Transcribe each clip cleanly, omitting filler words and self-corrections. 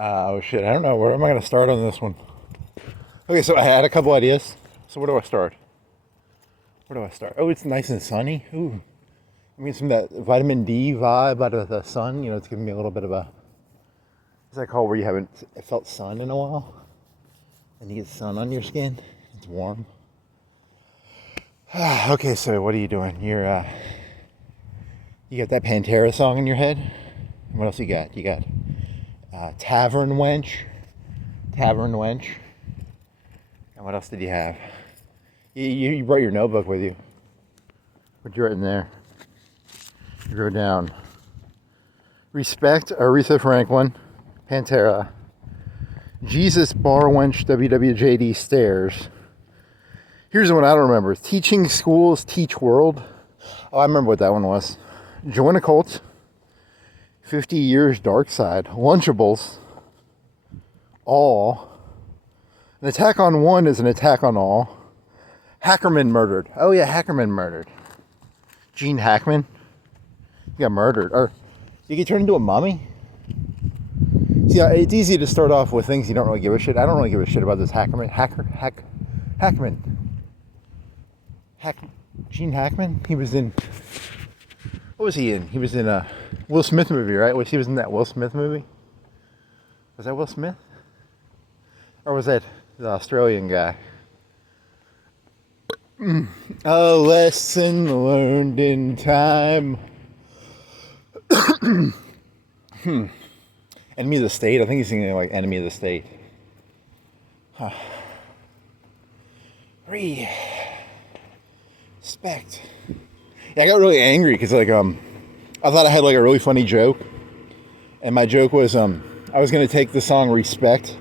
Oh shit, I don't know. Where am I going to start on this one? Okay, so I had a couple ideas. So where do I start? Where do I start? Oh, it's nice and sunny. Ooh. I mean, some of that vitamin D vibe out of the sun. You know, it's giving me a little bit of a... What's that called where you haven't felt sun in a while? And you get sun on your skin. It's warm. Okay, so what are you doing? You got that Pantera song in your head? What else you got? You got Tavern Wench. And what else did you have? You brought your notebook with you. What'd you write in there? You wrote down respect Aretha Franklin, Pantera, Jesus bar wench WWJD stairs. Here's the one I don't remember. Teaching schools teach world. Oh, I remember what that one was. Join a cult. 50 years dark side. Lunchables. All. An attack on one is an attack on all. Hackerman murdered. Oh yeah, Hackerman murdered. Gene Hackman. He got murdered. Or you get turned into a mummy? See, it's easy to start off with things you don't really give a shit. I don't really give a shit about this Hackman. Gene Hackman? He was in... What was he in? He was in a Will Smith movie, right? He was in that Will Smith movie? Was that Will Smith? Or was that the Australian guy? A lesson learned in time. Enemy of the State? I think he's singing like Enemy of the State. Respect. Yeah, I got really angry because I thought I had like a really funny joke, and my joke was I was gonna take the song "Respect"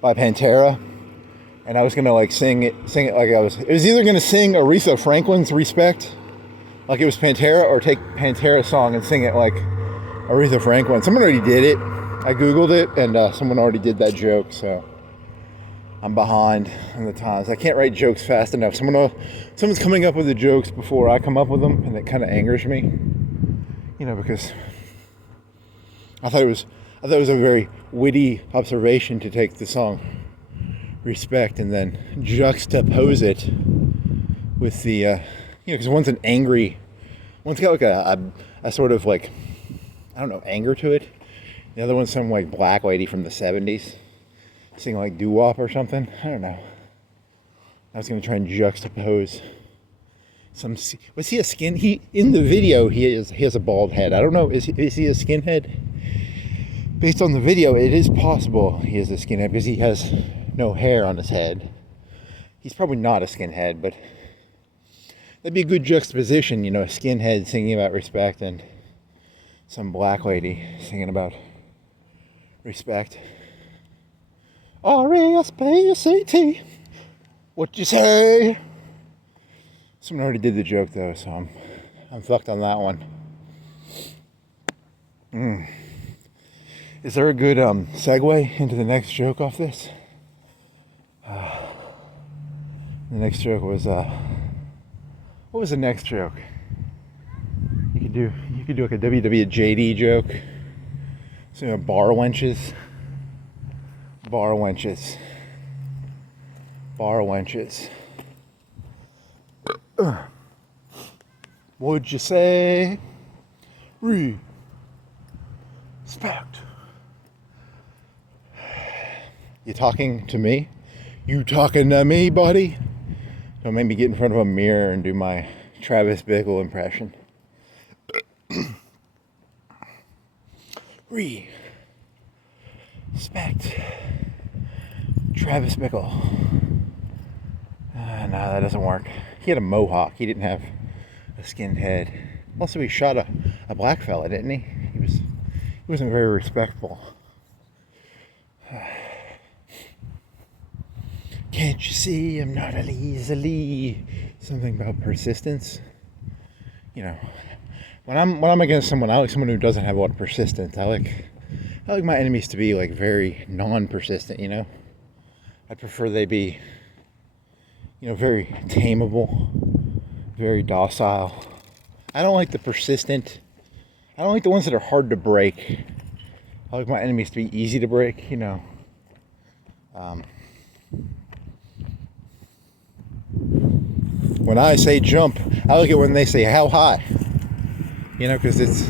by Pantera, and I was gonna like sing it like it was either gonna sing Aretha Franklin's "Respect" like it was Pantera, or take Pantera's song and sing it like Aretha Franklin. Someone already did it. I googled it, and someone already did that joke, so I'm behind on the times. I can't write jokes fast enough. Someone's coming up with the jokes before I come up with them, and it kind of angers me. You know, because I thought it was a very witty observation to take the song "Respect" and then juxtapose it with the, because one's got like a sort of like, I don't know, anger to it. The other one's some like black lady from the 70s. Sing like doo-wop or something. I don't know. I was gonna try and juxtapose some. Was he a skin? In the video he has a bald head. I don't know. Is he a skinhead? Based on the video, it is possible he is a skinhead because he has no hair on his head. He's probably not a skinhead, but that'd be a good juxtaposition. You know, a skinhead singing about respect and some black lady singing about respect. R-E-S-P-E-C-T. What you say? Someone already did the joke though, so I'm fucked on that one. Is there a good segue into the next joke off this? The next joke was what was the next joke? You could do like a WWJD joke. So bar wenches. What'd you say? Respect. You talking to me? You talking to me, buddy? Don't make me get in front of a mirror and do my Travis Bickle impression. Respect. Travis Bickle. No, that doesn't work. He had a mohawk. He didn't have a skinned head. Also, he shot a black fella, didn't he? He wasn't very respectful. Can't you see I'm not easily? Something about persistence. You know, when I'm against someone, I like someone who doesn't have a lot of persistence. I like my enemies to be like very non-persistent. You know, I prefer they be, very tameable, very docile. I don't like the persistent. I don't like the ones that are hard to break. I like my enemies to be easy to break, you know. When I say jump, I like it when they say how high. You know, because it's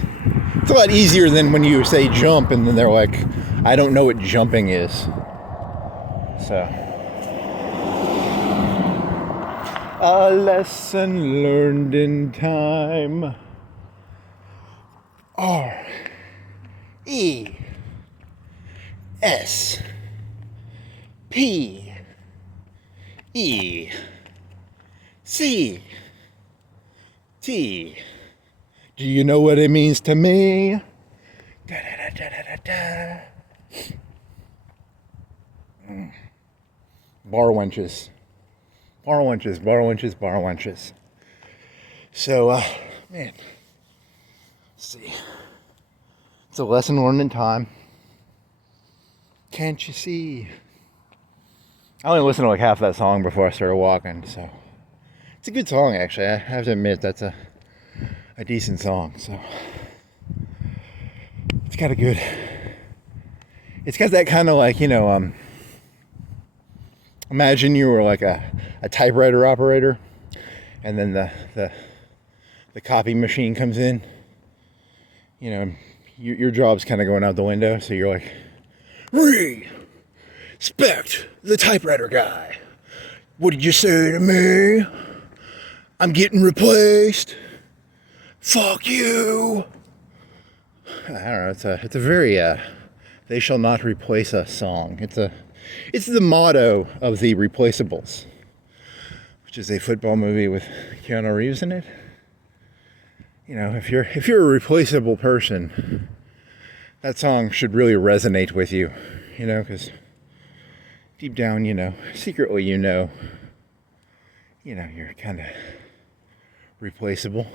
a lot easier than when you say jump and then they're like, I don't know what jumping is. So, a lesson learned in time. RESPECT. Do you know what it means to me? Da, da, da, da, da, da. Bar wenches. Bar wenches, bar wenches, bar wenches. So, man. Let's see. It's a lesson learned in time. Can't you see? I only listened to like half that song before I started walking, so. It's a good song, actually. I have to admit, that's a decent song, so. It's got that kind of like, you know, imagine you were like a typewriter operator, and then the copy machine comes in, you know, your job's kind of going out the window, so you're like, respect the typewriter guy. What did you say to me? I'm getting replaced. Fuck you. I don't know. It's a very they shall not replace us song. It's the motto of the Replaceables, which is a football movie with Keanu Reeves in it. You know, if you're a replaceable person, that song should really resonate with you. You know, because deep down, you know, secretly, you know, you're kind of replaceable.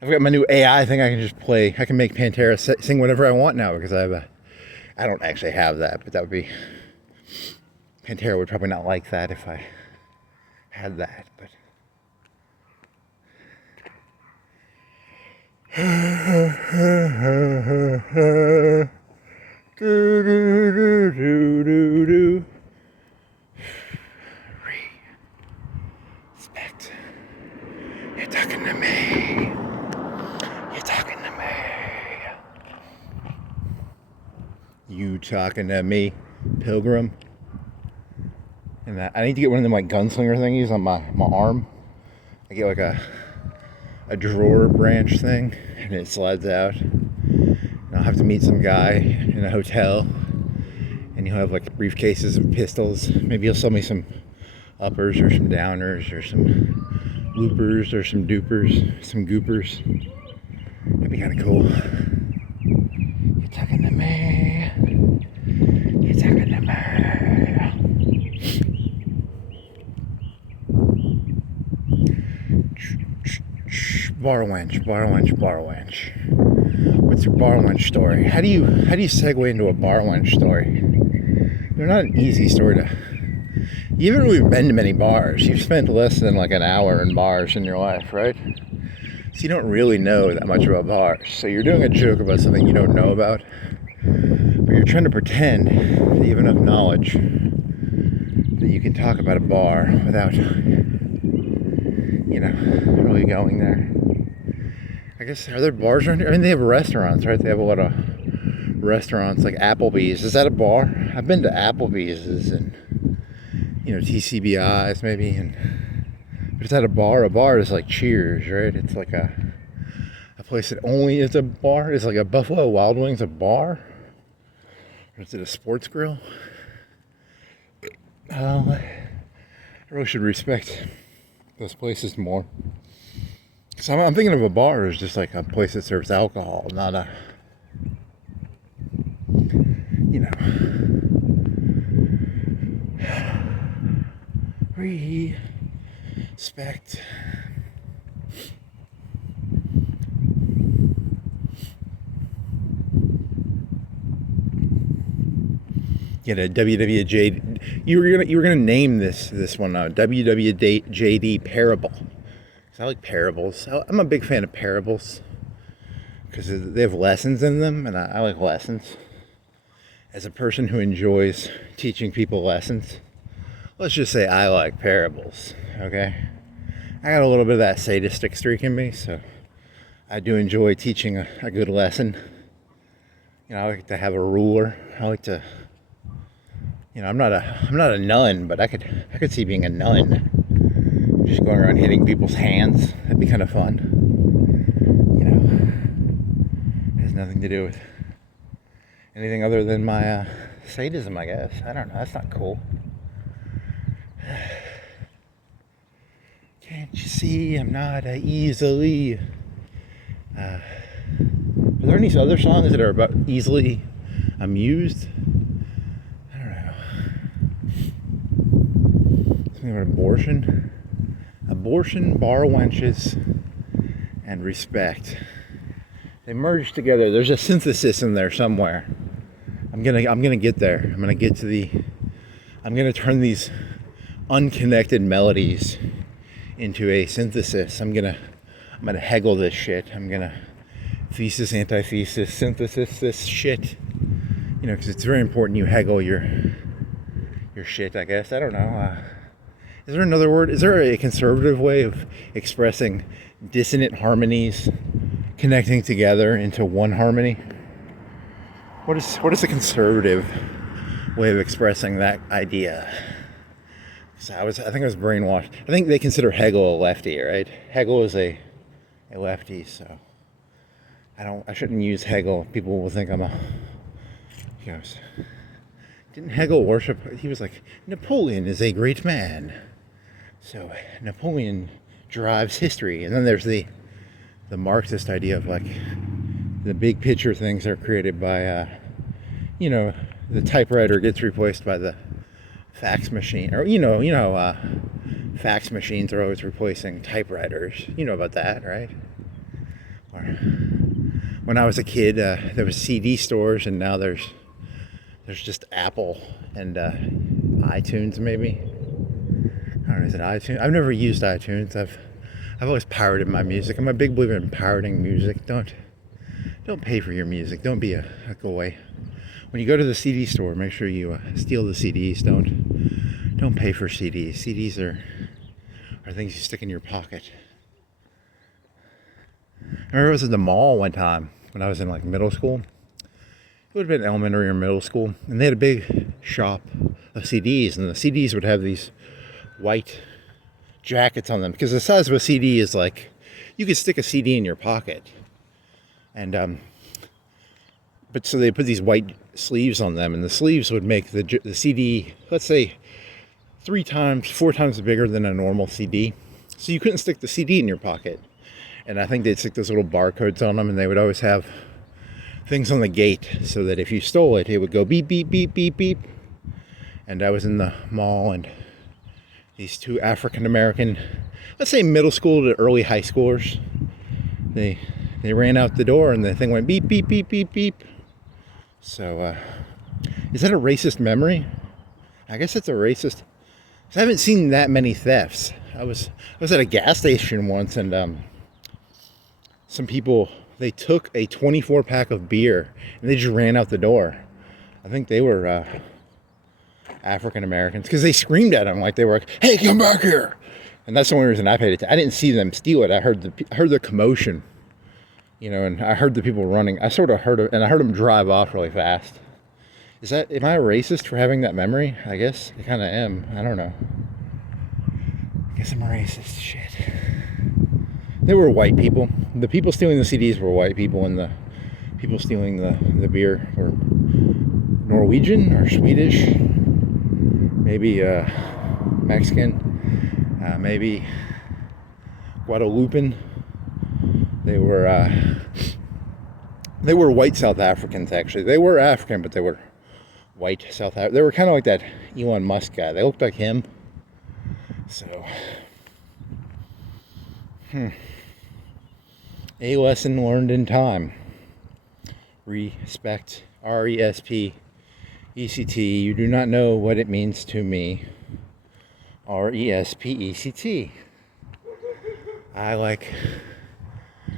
I've got my new AI thing I can just play. I can make Pantera sing whatever I want now because I don't actually have that, but that would be... Pantera would probably not like that if I had that, but... Respect. You're talking to me. You're talking to me. You talking to me, Pilgrim? And I need to get one of them like gunslinger thingies on my arm. I get like a drawer branch thing, and it slides out. And I'll have to meet some guy in a hotel, and he'll have like briefcases and pistols. Maybe he'll sell me some uppers or some downers or some loopers or some dupers, some goopers. That'd be kind of cool. You're talking to me. You're talking to me. Bar wench, bar wench, bar wench. What's your bar wench story? How do you segue into a bar wench story? They're not an easy story to... You haven't really been to many bars. You've spent less than like an hour in bars in your life, right? So you don't really know that much about bars. So you're doing a joke about something you don't know about, but you're trying to pretend that you have enough knowledge that you can talk about a bar without, you know, really going there. I guess, are there bars around here? I mean, they have restaurants, right? They have a lot of restaurants, like Applebee's. Is that a bar? I've been to Applebee's and, you know, TCBI's maybe. But is that a bar? A bar is like Cheers, right? It's like a place that only is a bar. Is like a Buffalo Wild Wings a bar? Or is it a sports grill? I really should respect those places more. So I'm thinking of a bar as just like a place that serves alcohol, not a, you know, respect. Get a WWJD. You were gonna name this one WWJD Parable. I like parables. I'm a big fan of parables. because they have lessons in them, and I like lessons. As a person who enjoys teaching people lessons, let's just say I like parables, okay? I got a little bit of that sadistic streak in me, so I do enjoy teaching a good lesson. I like to have a ruler. I like to, I'm not a nun, but I could see being a nun. Just going around hitting people's hands. That'd be kind of fun. Has nothing to do with anything other than my sadism, I guess. I don't know. That's not cool. Can't you see I'm not easily... are there any other songs that are about easily amused? I don't know. Something about abortion. Abortion, bar wenches, and respect. They merge together. There's a synthesis in there somewhere. I'm gonna get there. I'm gonna turn these unconnected melodies into a synthesis. I'm gonna hegel this shit. I'm gonna thesis, antithesis, synthesis this shit. Because it's very important you hegel your shit, I guess. I don't know. Is there another word? Is there a conservative way of expressing dissonant harmonies connecting together into one harmony? What is a conservative way of expressing that idea? So I think I was brainwashed. I think they consider Hegel a lefty, right? Hegel is a lefty, so I shouldn't use Hegel. People will think I'm a... Didn't Hegel worship... He was like, Napoleon is a great man. So Napoleon drives history. And then there's the Marxist idea of like the big picture things are created by, the typewriter gets replaced by the fax machine. Or, fax machines are always replacing typewriters. You know about that, right? Or when I was a kid, there was CD stores, and now there's just Apple and iTunes, maybe. I don't know, is it iTunes? I've never used iTunes. I've always pirated my music. I'm a big believer in pirating music. Don't pay for your music. Don't be a goy. When you go to the CD store, make sure you steal the CDs. Don't pay for CDs. CDs are things you stick in your pocket. I remember I was at the mall one time when I was in like middle school. It would have been elementary or middle school, and they had a big shop of CDs, and the CDs would have these white jackets on them because the size of a CD is like you could stick a CD in your pocket, and but so they put these white sleeves on them, and the sleeves would make the CD, let's say 4 times bigger than a normal CD, so you couldn't stick the CD in your pocket. And I think they'd stick those little barcodes on them, and they would always have things on the gate so that if you stole it, it would go beep, beep, beep, beep, beep. And I was in the mall, and these two African-American, let's say middle school to early high schoolers, they ran out the door, and the thing went beep, beep, beep, beep, beep. So, is that a racist memory? I guess it's a racist. I haven't seen that many thefts. I was at a gas station once, and some people, they took a 24-pack of beer, and they just ran out the door. I think they were African Americans, because they screamed at them like they were like, "Hey, come back here!" And that's the only reason I paid attention. I didn't see them steal it. I heard the commotion, and I heard the people running. I sort of heard it, and I heard them drive off really fast. Am I a racist for having that memory? I guess I kind of am. I don't know. I guess I'm a racist. Shit. They were white people. The people stealing the CDs were white people, and the people stealing the beer were Norwegian or Swedish, maybe Mexican, maybe Guadalupan. They were white South Africans, actually. They were African, but they were white South African. They were kind of like that Elon Musk guy. They looked like him. So, a lesson learned in time. Respect. RESPECT. You do not know what it means to me. RESPECT.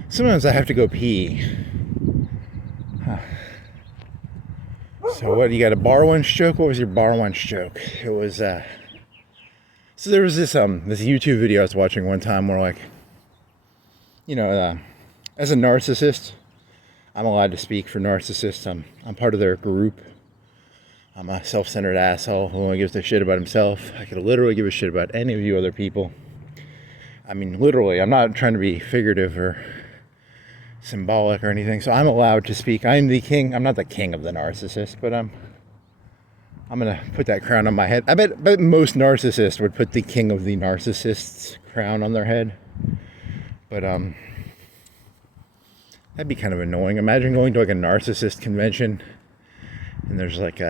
Sometimes I have to go pee. So what, you got a bar wench joke? What was your bar wench joke? It was, so there was this YouTube video I was watching one time where, like, you know, as a narcissist, I'm allowed to speak for narcissists. I'm part of their group. I'm a self-centered asshole who only gives a shit about himself. I could literally give a shit about any of you other people. I mean, literally, I'm not trying to be figurative or symbolic or anything, so I'm allowed to speak. I'm the king. I'm not the king of the narcissist, but I'm gonna put that crown on my head. I bet most narcissists would put the king of the narcissist's crown on their head, but that'd be kind of annoying. Imagine going to like a narcissist convention and there's like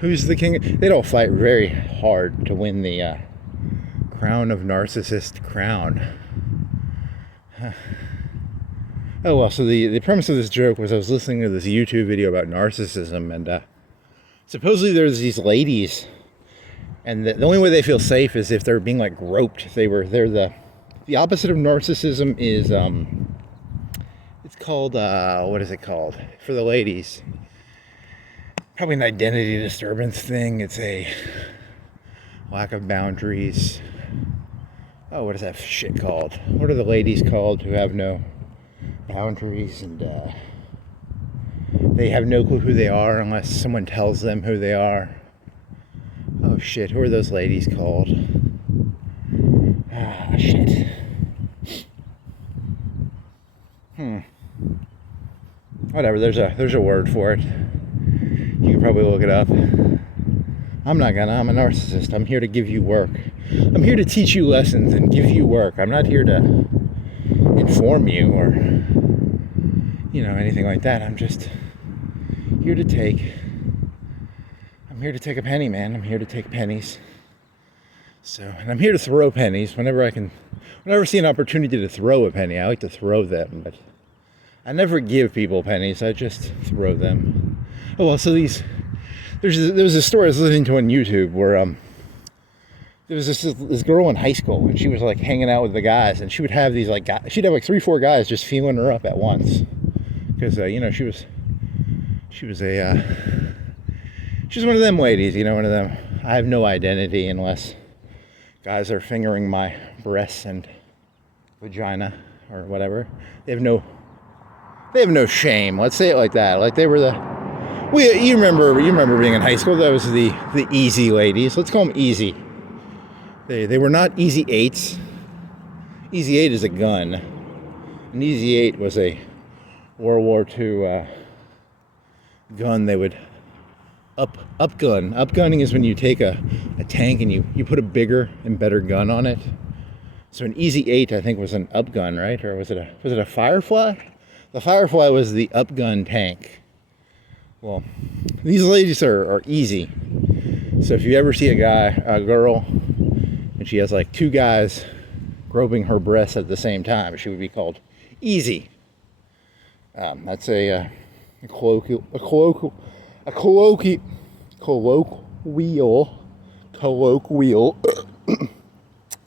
who's the king? They'd all fight very hard to win the crown of narcissist crown. Oh well, so the premise of this joke was I was listening to this YouTube video about narcissism, and supposedly there's these ladies, and the only way they feel safe is if they're being like groped. They're the opposite of narcissism is it's called what is it called for the ladies? Probably an identity disturbance thing. It's a lack of boundaries. Oh, what is that shit called? What are the ladies called who have no boundaries and they have no clue who they are unless someone tells them who they are? Oh shit, who are those ladies called? Ah, shit. Whatever, there's a word for it. You can probably look it up. I'm not gonna, I'm a narcissist. I'm here to give you work. I'm here to teach you lessons and give you work. I'm not here to inform you or, you know, anything like that. I'm just here to take a penny, man. I'm here to take pennies. So, and I'm here to throw pennies whenever I see an opportunity to throw a penny. I like to throw them, but I never give people pennies. I just throw them. Oh well, so there was a story I was listening to on YouTube where there was this girl in high school, and she was like hanging out with the guys, and she would have these like guys, she'd have like 3-4 guys just feeling her up at once, because you know, she was one of them ladies, you know, one of them. I have no identity unless guys are fingering my breasts and vagina or whatever. They have no shame. Let's say it like that. Like they were you remember being in high school. That was the easy ladies. Let's call them easy. They were not easy 8s. Easy 8 is a gun. An easy 8 was a World War II gun. They would upgun. Upgunning is when you take a tank and you put a bigger and better gun on it. So an easy 8, I think, was an upgun, right? Or was it a Firefly? The Firefly was the upgun tank. Well, these ladies are easy. So if you ever see a girl, and she has like 2 guys groping her breasts at the same time, she would be called easy. That's a colloquial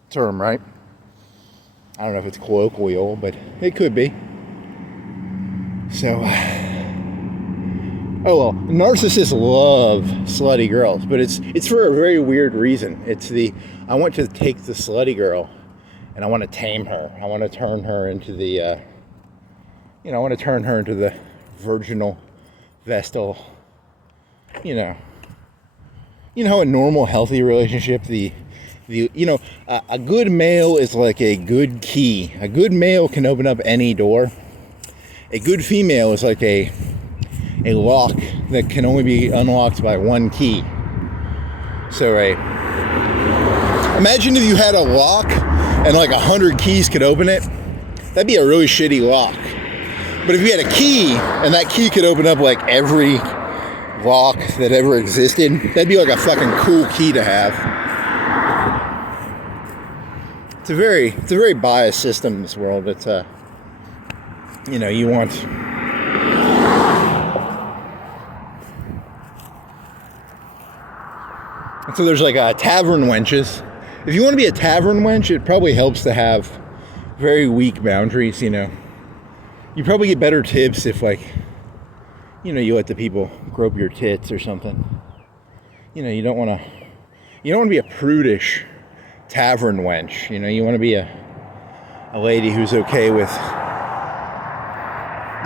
term, right? I don't know if it's colloquial, but it could be. So, oh well, narcissists love slutty girls, but it's for a very weird reason. I want to take the slutty girl, and I want to tame her. I want to turn her into the, I want to turn her into the virginal vestal. You know how a normal, healthy relationship, a good male is like a good key. A good male can open up any door. A good female is like a lock that can only be unlocked by one key. So, imagine if you had a lock and like 100 keys could open it. That'd be a really shitty lock. But if you had a key and that key could open up like every lock that ever existed, that'd be like a fucking cool key to have. It's a very biased system in this world. It's you want. And so there's like tavern wenches. If you want to be a tavern wench, it probably helps to have very weak boundaries. You probably get better tips if like you know, you let the people grope your tits or something. You know, you don't want to be a prudish tavern wench. You know, you want to be a lady who's okay with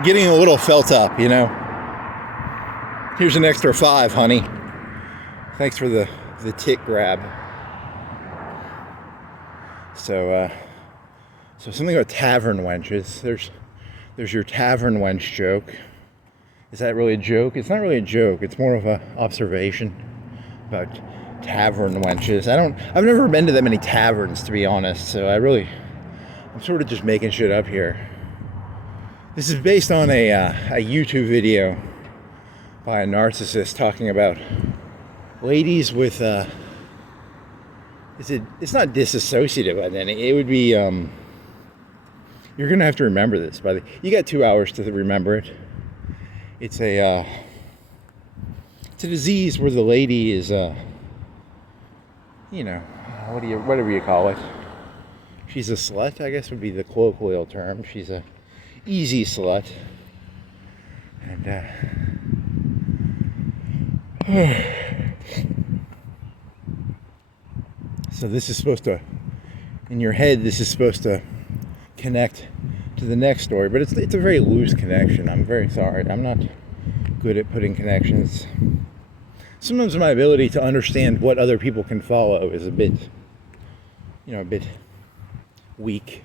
getting a little felt up, you know. Here's an extra 5, honey. Thanks for the tit grab. So something about tavern wenches. There's your tavern wench joke. Is that really a joke? It's not really a joke. It's more of a observation about tavern wenches. I've never been to that many taverns, to be honest. So I'm sort of just making shit up here. This is based on a YouTube video by a narcissist talking about ladies with it's not disassociative identity. It would be you're gonna have to remember this. You got 2 hours to remember it. It's a disease where the lady is you know, whatever you call it. She's a slut, I guess would be the colloquial term. She's a easy slut. And so this is supposed to, in your head, this is supposed to connect to the next story, but it's a very loose connection. I'm very sorry. I'm not good at putting connections. Sometimes my ability to understand what other people can follow is a bit weak.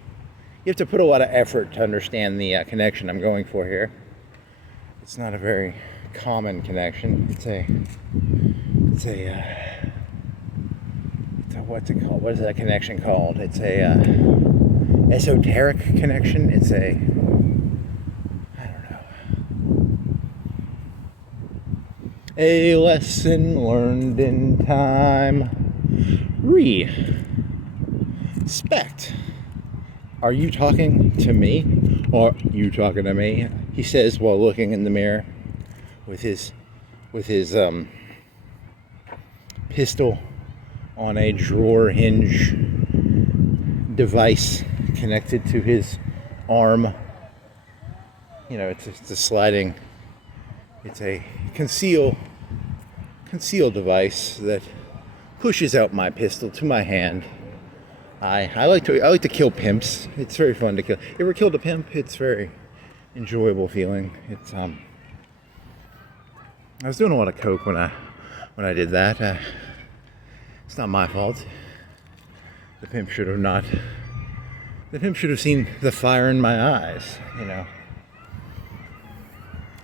You have to put a lot of effort to understand the connection I'm going for here. It's not a very common connection. It's a what's it called? What is that connection called? It's a esoteric connection. It's I don't know. A lesson learned in time. Respect. Are you talking to me? Or are you talking to me? He says while looking in the mirror with his pistol on a drawer hinge device connected to his arm. You know, it's a sliding, it's a conceal device that pushes out my pistol to my hand. I like to kill pimps. It's very fun to kill. You ever killed a pimp? It's very enjoyable feeling. It's I was doing a lot of coke when I did that. It's not my fault. The pimp should have seen the fire in my eyes, you know.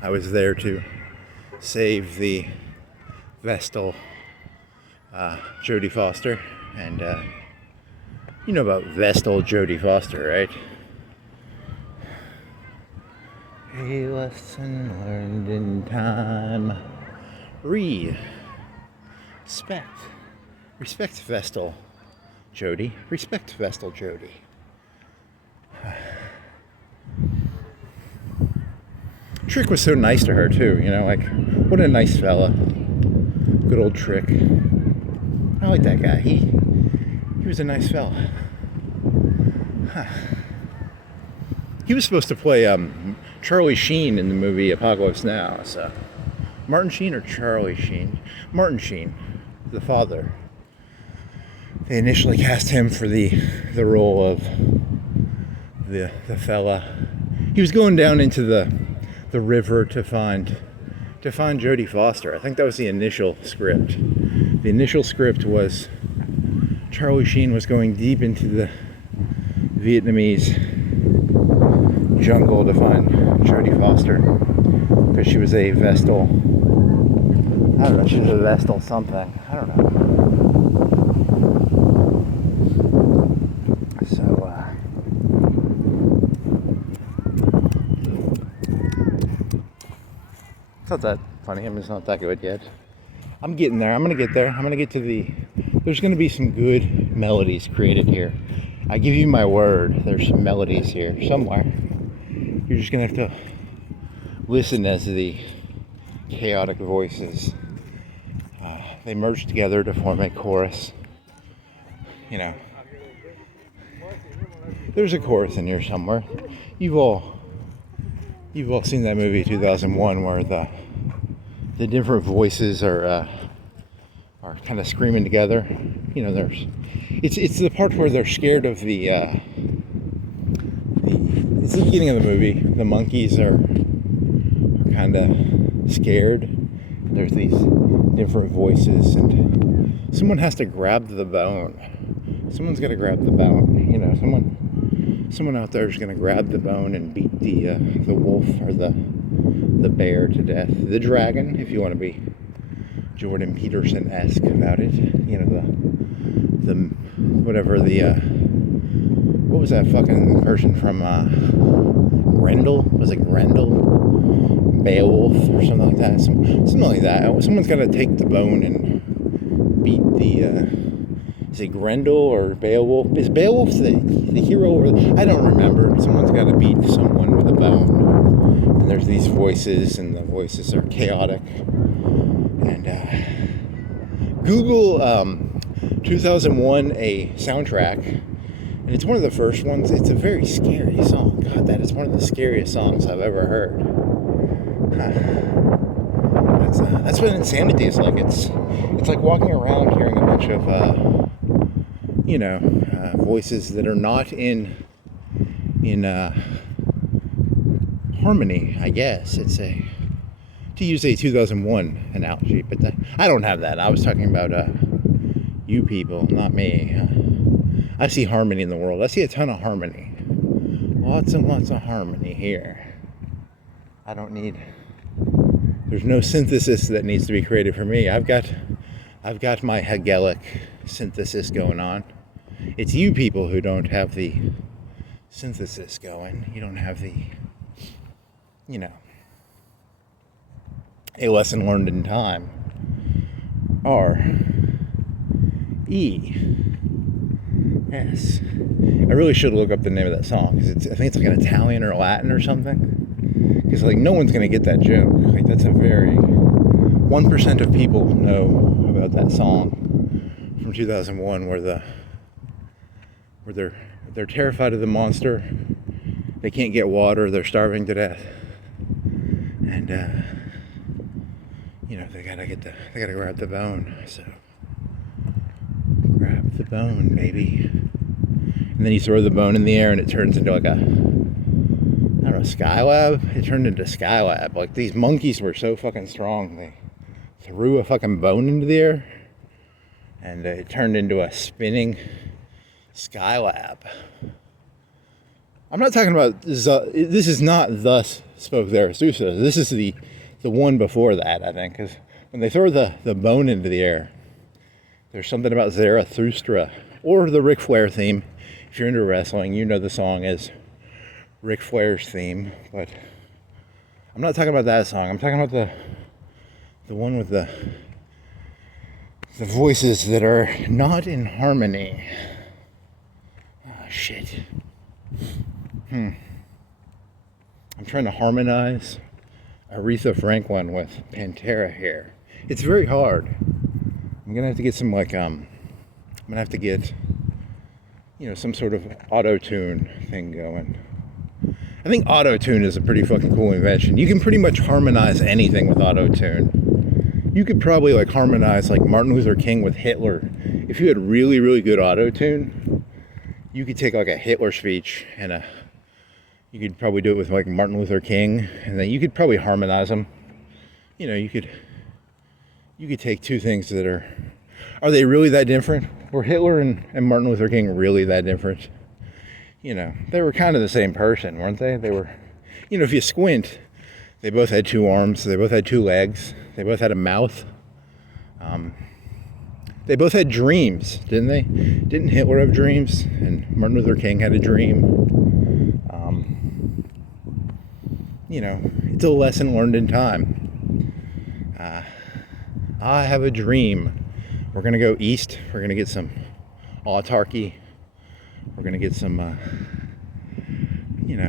I was there to save the Vestal Jodie Foster, and you know about Vestal Jodie Foster, right? A lesson learned in time. Respect Vestal Jodie. Respect Vestal Jodie. Trick was so nice to her too, you know, like, what a nice fella. Good old Trick. I like that guy. He was a nice fella. Huh. He was supposed to play Charlie Sheen in the movie Apocalypse Now. So, Martin Sheen or Charlie Sheen? Martin Sheen, the father. They initially cast him for the role of the fella. He was going down into the river to find Jodie Foster. I think that was the initial script. The initial script was Charlie Sheen was going deep into the Vietnamese jungle to find Jodie Foster because she was a Vestal. I don't know. She was a Vestal something. I don't know. So it's not that funny. I'm just not that good yet. I'm getting there. I'm gonna get there. I'm gonna get to there's gonna be some good melodies created here. I give you my word. There's some melodies here somewhere. You're just gonna have to listen as the chaotic voices they merge together to form a chorus. You know, there's a chorus in here somewhere. You've all You've all seen that movie 2001 where the different voices are kind of screaming together. You know, it's the part where they're scared of it's the beginning of the movie. The monkeys are kind of scared. There's these different voices, and someone has to grab the bone. Someone's got to grab the bone. You know, someone out there is going to grab the bone and beat the wolf or the bear to death. The dragon, if you want to be Jordan Peterson-esque about it. You know, what was that fucking person from Grendel? Was it Grendel? Beowulf or something like that? Something like that. Someone's got to take the bone and beat is it Grendel or Beowulf? Is Beowulf the hero? Or I don't remember. Someone's got to beat someone with a bone. And there's these voices, and the voices are chaotic. And Google 2001 a soundtrack, and it's one of the first ones. It's a very scary song. God, that is one of the scariest songs I've ever heard. That's what insanity is like. It's like walking around hearing a bunch of voices that are not in harmony. I guess it's to use a 2001 analogy, but I don't have that. I was talking about you people, not me. I see harmony in the world. I see a ton of harmony. Lots and lots of harmony here. There's no synthesis that needs to be created for me. I've got my Hegelic synthesis going on. It's you people who don't have the synthesis going. You don't have the, a lesson learned in time. R-E-S. I really should look up the name of that song, because I think it's like an Italian or Latin or something. Because no one's gonna get that joke. That's a very 1% of people know about that song from 2001, where they're terrified of the monster. They can't get water. They're starving to death, and they gotta grab the bone. So grab the bone, baby. And then you throw the bone in the air, and it turns into like a Skylab. It turned into Skylab. Like, these monkeys were so fucking strong, they threw a fucking bone into the air, and it turned into a spinning Skylab. I'm not talking about this is not thus spoke Zarathustra. This is the one before that, I think, because when they throw the bone into the air, there's something about Zarathustra, or the Ric Flair theme. If you're into wrestling, you know the song is Ric Flair's theme, but I'm not talking about that song. I'm talking about the one with the voices that are not in harmony. Oh, shit. I'm trying to harmonize Aretha Franklin with Pantera here. It's very hard. I'm gonna have to get some some sort of auto-tune thing going. I think auto-tune is a pretty fucking cool invention. You can pretty much harmonize anything with auto-tune. You could probably harmonize Martin Luther King with Hitler. If you had really, really good auto-tune, you could take a Hitler speech and you could probably do it with Martin Luther King, and then you could probably harmonize them. You could take two things that are they really that different? Were Hitler and Martin Luther King really that different? They were kind of the same person, weren't they? They were, if you squint, they both had two arms, they both had two legs, they both had a mouth. They both had dreams, didn't they? Didn't Hitler have dreams? And Martin Luther King had a dream. It's a lesson learned in time. I have a dream. We're going to go east. We're going to get some autarky. We're going to get some,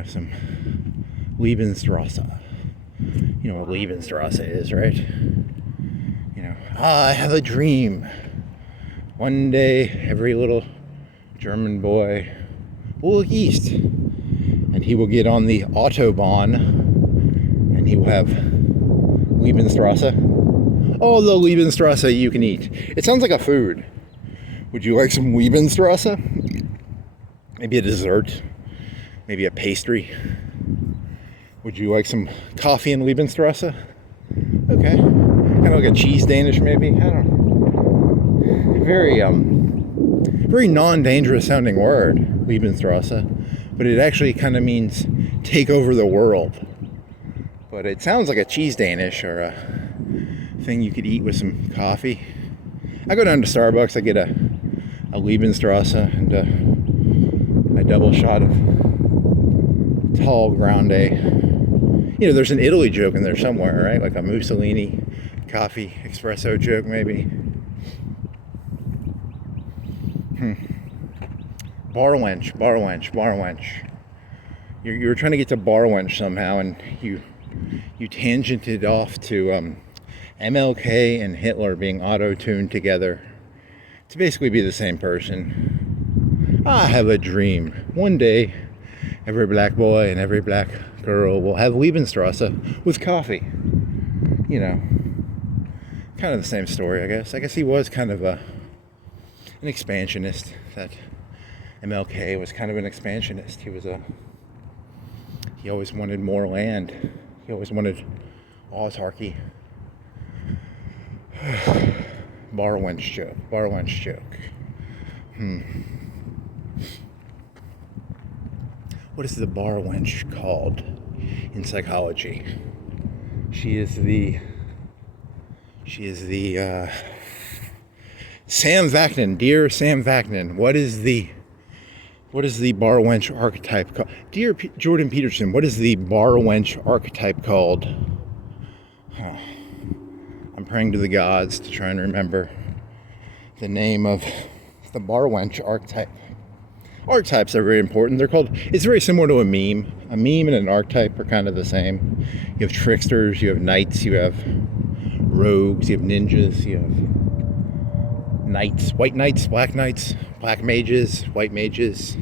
some Lebensstrasse. You know what Lebensstrasse is, right? I have a dream. One day, every little German boy will look east, and he will get on the Autobahn, and he will have Lebensstrasse. All the Lebensstrasse you can eat. It sounds like a food. Would you like some Lebensstrasse? Maybe a dessert? Maybe a pastry? Would you like some coffee and Lebensstrasse? Okay. Kind of like a cheese Danish, maybe? I don't know. Very non-dangerous sounding word, Lebensstrasse. But it actually kind of means take over the world. But it sounds like a cheese Danish or a thing you could eat with some coffee. I go down to Starbucks, I get a Lebensstrasse and a double shot of tall grande. You know, there's an Italy joke in there somewhere, right? Like a Mussolini coffee espresso joke, maybe. Bar wench, bar wench, bar wench. You were trying to get to bar wench somehow, and you tangented off to MLK and Hitler being auto-tuned together to basically be the same person. I have a dream. One day, every black boy and every black girl will have Lebensstrasse with coffee. You know, kind of the same story, I guess. I guess he was kind of an expansionist. That MLK was kind of an expansionist. He always wanted more land. He always wanted autarky. Bar wench joke. Bar wench joke. What is the bar wench called in psychology? She is the Sam Vaknin. Dear Sam Vaknin, what is the bar wench archetype called? Dear Jordan Peterson, what is the bar wench archetype called? I'm praying to the gods to try and remember the name of the bar wench archetype. Archetypes are very important. It's very similar to a meme. A meme and an archetype are kind of the same. You have tricksters, you have knights, you have rogues, you have ninjas, you have knights, white knights, black mages, white mages,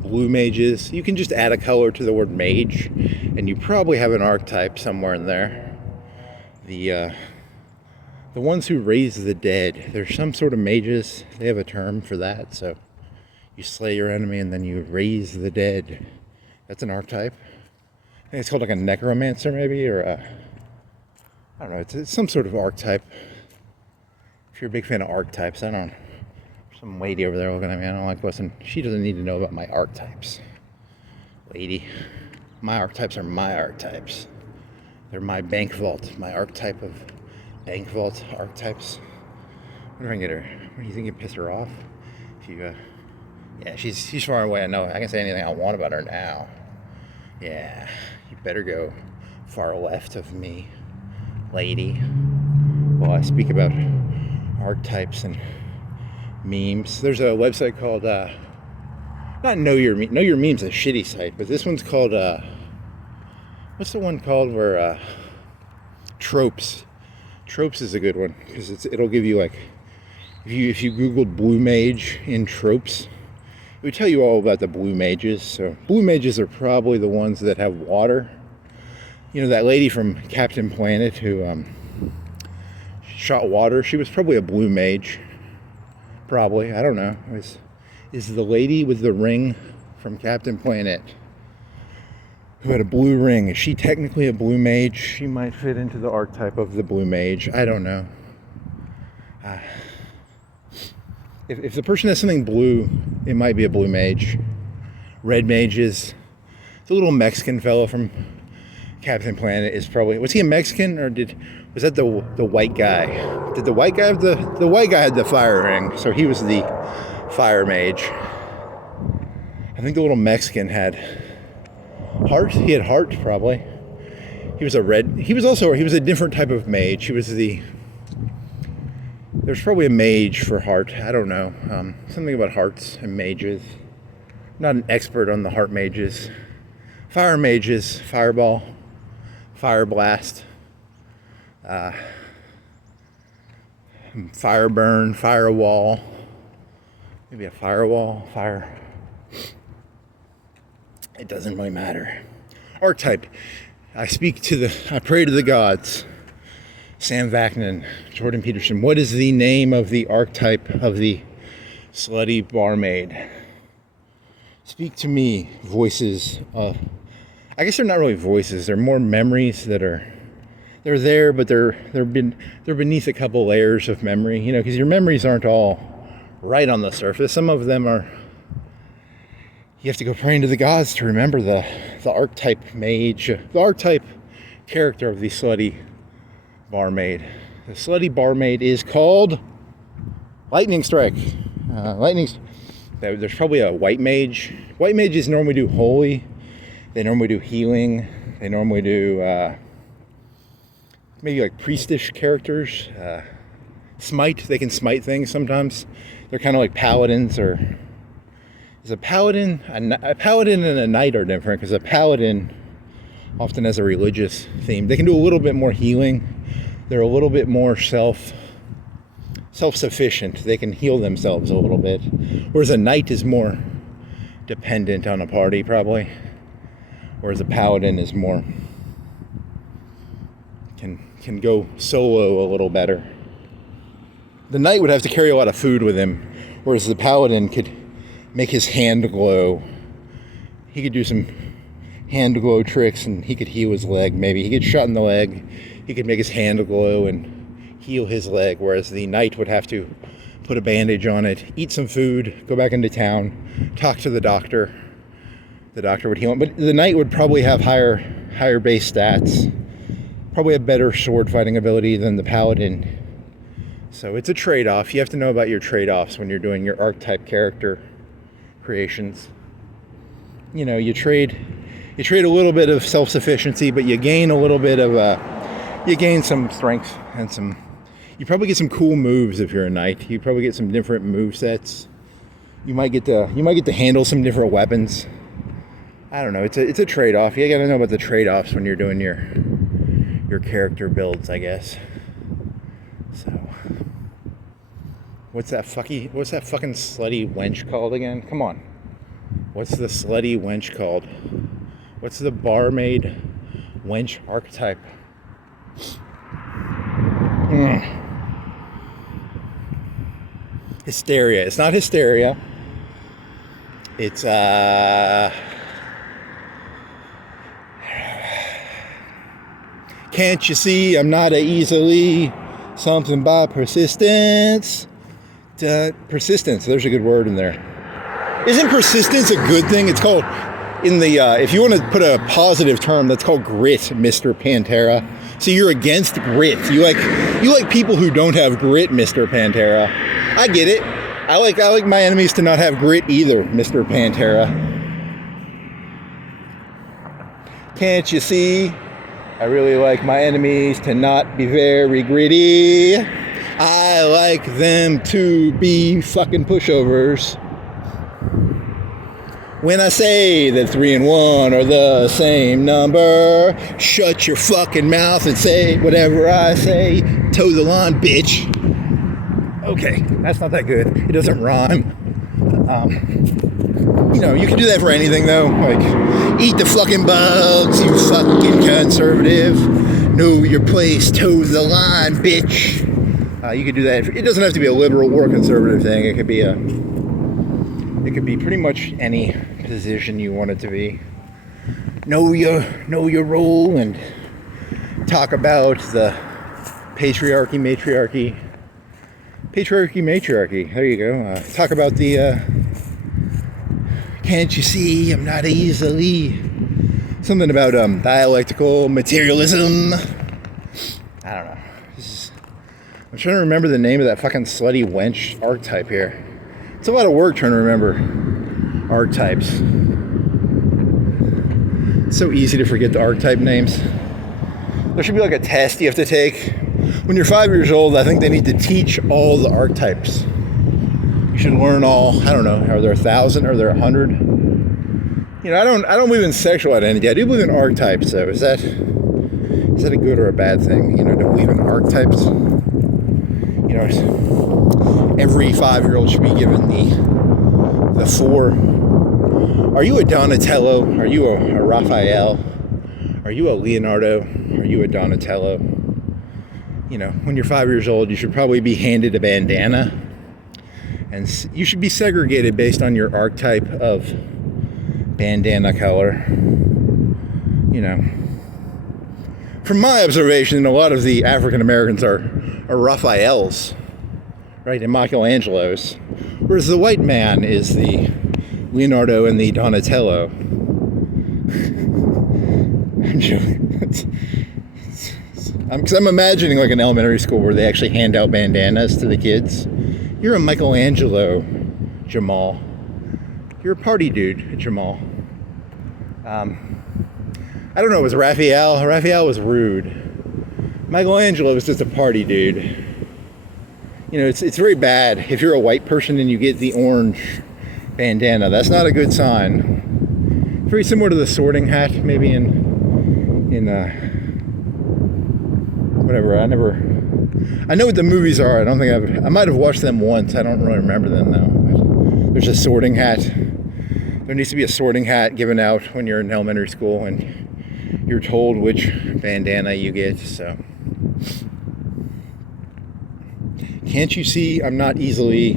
blue mages. You can just add a color to the word mage, and you probably have an archetype somewhere in there. The ones who raise the dead, there's some sort of mages. They have a term for that. So you slay your enemy and then you raise the dead. That's an archetype. I think it's called like a necromancer, maybe, or I don't know. It's some sort of archetype. If you're a big fan of archetypes, I don't. Some lady over there looking at me. I don't like listening. She doesn't need to know about my archetypes. Lady, my archetypes are my archetypes. They're my bank vault. My archetype of bank vault archetypes. What if I can get her? What do you think? You piss her off? If you, yeah, she's far away. I know. I can say anything I want about her now. Yeah, you better go far left of me, lady. While I speak about archetypes and memes. There's a website called not Know Your Meme's a shitty site, but this one's called what's the one called where Tropes. Tropes is a good one because it'll give you like if you googled blue mage in Tropes, it would tell you all about the blue mages. So blue mages are probably the ones that have water. You know, that lady from Captain Planet who shot water, she was probably a blue mage. Probably, I don't know. Is the lady with the ring from Captain Planet who had a blue ring, is she technically a blue mage? She might fit into the archetype of the blue mage. I don't know. If the person has something blue, it might be a blue mage. Red mages. The little Mexican fellow from Captain Planet is probably... Was he a Mexican or was that the white guy? Did the white guy have the white guy had the fire ring, so he was the fire mage. I think the little Mexican had heart. He had heart probably. He was a different type of mage. There's probably a mage for heart. I don't know. Something about hearts and mages. I'm not an expert on the heart mages. Fire mages, fireball, fire blast, fire burn, firewall. Maybe a firewall, fire. It doesn't really matter. Archetype. I pray to the gods. Sam Vaknin, Jordan Peterson. What is the name of the archetype of the slutty barmaid? Speak to me, voices of... I guess they're not really voices. They're more memories that are... They're there, but they're beneath a couple layers of memory. You know, because your memories aren't all right on the surface. Some of them are... You have to go praying to the gods to remember the archetype mage, the archetype character of the slutty barmaid. The slutty barmaid is called Lightning Strike. There's probably a white mage. White mages normally do holy. They normally do healing. They normally do maybe like priestish characters. Smite. They can smite things sometimes. They're kind of like paladins or... Is a paladin and a knight are different, because a paladin often has a religious theme. They can do a little bit more healing. They're a little bit more self-sufficient. They can heal themselves a little bit. Whereas a knight is more dependent on a party, probably. Whereas a paladin is more... can go solo a little better. The knight would have to carry a lot of food with him, whereas the paladin could make his hand glow. He could do some hand glow tricks, and he could heal his leg. Maybe he get shot in the leg. He could make his hand glow and heal his leg, whereas the knight would have to put a bandage on it, eat some food, go back into town, talk to the doctor. The doctor would heal him, but the knight would probably have higher base stats, probably have better sword fighting ability than the paladin. So it's a trade-off. You have to know about your trade-offs when you're doing your archetype character creations. You know, you trade a little bit of self-sufficiency, but you gain a little bit of you gain some strength and you probably get some cool moves if you're a knight. You probably get some different move sets. You might get to handle some different weapons. I don't know. It's a trade-off. You got to know about the trade-offs when you're doing your character builds, I guess. So What's that fucking slutty wench called again? Come on. What's the slutty wench called? What's the barmaid wench archetype? Hysteria. It's not hysteria. It's can't you see I'm not easily something by persistence? Persistence, there's a good word in there. Isn't persistence a good thing? It's called, if you want to put a positive term, that's called grit, Mr. Pantera. So you're against grit. You like people who don't have grit, Mr. Pantera. I get it. I like my enemies to not have grit either, Mr. Pantera. Can't you see? I really like my enemies to not be very gritty. I like them to be fucking pushovers. When I say that 3 and 1 are the same number, shut your fucking mouth and say whatever I say. Toe the line, bitch. Okay, that's not that good. It doesn't rhyme. You can do that for anything, though. Like, eat the fucking bugs, you fucking conservative. Know your place, toe the line, bitch. You could do that. It doesn't have to be a liberal or a conservative thing. It could be pretty much any position you want it to be. Know your role and talk about the patriarchy, matriarchy. There you go. Talk about the can't you see I'm not easily something about dialectical materialism. I don't know. I'm trying to remember the name of that fucking slutty wench archetype here. It's a lot of work trying to remember archetypes. It's so easy to forget the archetype names. There should be like a test you have to take. When you're 5 years old, I think they need to teach all the archetypes. You should learn all, I don't know, are there 1,000? Are there 100? I don't believe in sexual identity. I do believe in archetypes, though. Is that a good or a bad thing? To believe in archetypes? Every 5-year-old should be given the 4. Are you a Donatello? Are you a Raphael? Are you a Leonardo? Are you a Donatello? You know, when you're 5 years old, you should probably be handed a bandana. And you should be segregated based on your archetype of bandana color. You know, from my observation, a lot of the African Americans are Raphaels, right, and Michelangelos, whereas the white man is the Leonardo and the Donatello. I'm joking. Because I'm imagining like an elementary school where they actually hand out bandanas to the kids. You're a Michelangelo, Jamal. You're a party dude, Jamal. I don't know, it was Raphael. Raphael was rude. Michelangelo was just a party dude. You know, it's very bad if you're a white person and you get the orange bandana. That's not a good sign. Very similar to the sorting hat, maybe in whatever. I know what the movies are. I might have watched them once. I don't really remember them though. But there's a sorting hat. There needs to be a sorting hat given out when you're in elementary school and you're told which bandana you get. So, can't you see I'm not easily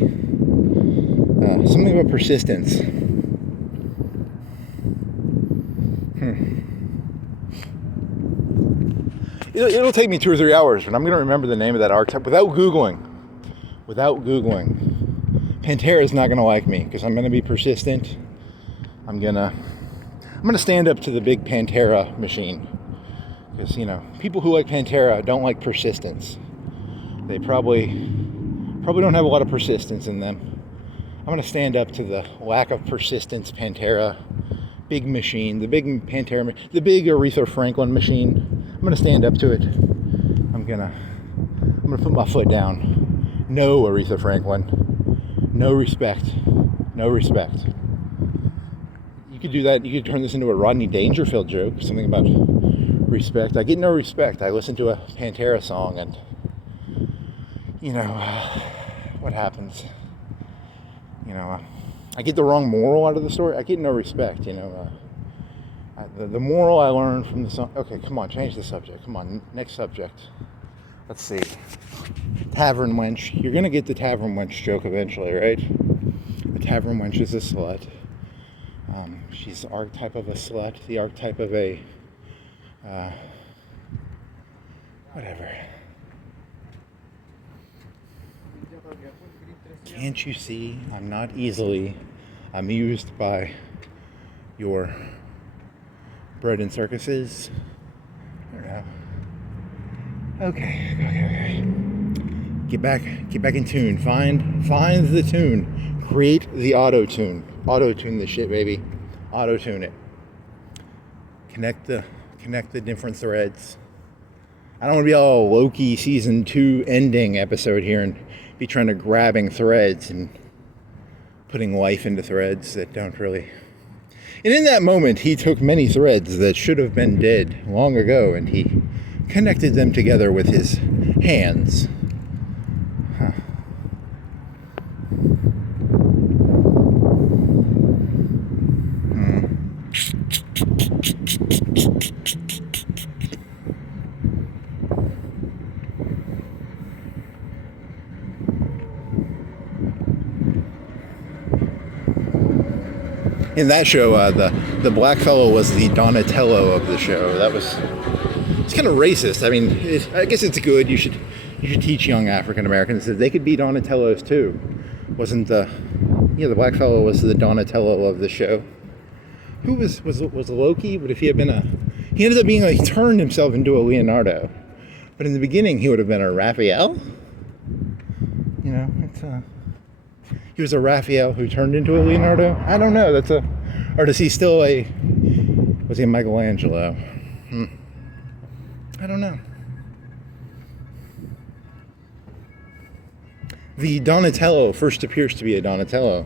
something about persistence? It'll take me 2 or 3 hours, but I'm going to remember the name of that archetype without Googling. Pantera is not going to like me because I'm going to be persistent. I'm going to stand up to the big Pantera machine. Because, you know, people who like Pantera don't like persistence. They probably don't have a lot of persistence in them. I'm going to stand up to the lack of persistence Pantera big machine, the big Pantera, the big Aretha Franklin machine. I'm going to stand up to it. I'm going to put my foot down. No, Aretha Franklin. No respect. No respect. You could do that. You could turn this into a Rodney Dangerfield joke. Something about respect. I get no respect. I listen to a Pantera song and, you know, what happens? You know, I get the wrong moral out of the story. I get no respect, you know. The moral I learned from the song. Okay, come on, change the subject. Come on, next subject. Let's see. Tavern wench. You're going to get the tavern wench joke eventually, right? The tavern wench is a slut. She's the archetype of a slut. The archetype of a... whatever. Can't you see I'm not easily amused by your bread and circuses? I don't know. Okay. Get back in tune. Find the tune. Create the auto-tune. Auto-tune the shit, baby. Auto-tune it. Connect the different threads. I don't want to be all Loki season 2 ending episode here and be trying to grabbing threads and putting life into threads that don't really. And in that moment, he took many threads that should have been dead long ago, and he connected them together with his hands. Huh. In that show, the black fellow was the Donatello of the show. It's kind of racist. I mean, I guess it's good. You should teach young African Americans that they could be Donatellos too. The black fellow was the Donatello of the show. Who was Loki? But if he had been he ended up being he turned himself into a Leonardo. But in the beginning, he would have been a Raphael. You know, he was a Raphael who turned into a Leonardo. I don't know. Or does he still was he a Michelangelo? I don't know. The Donatello first appears to be a Donatello,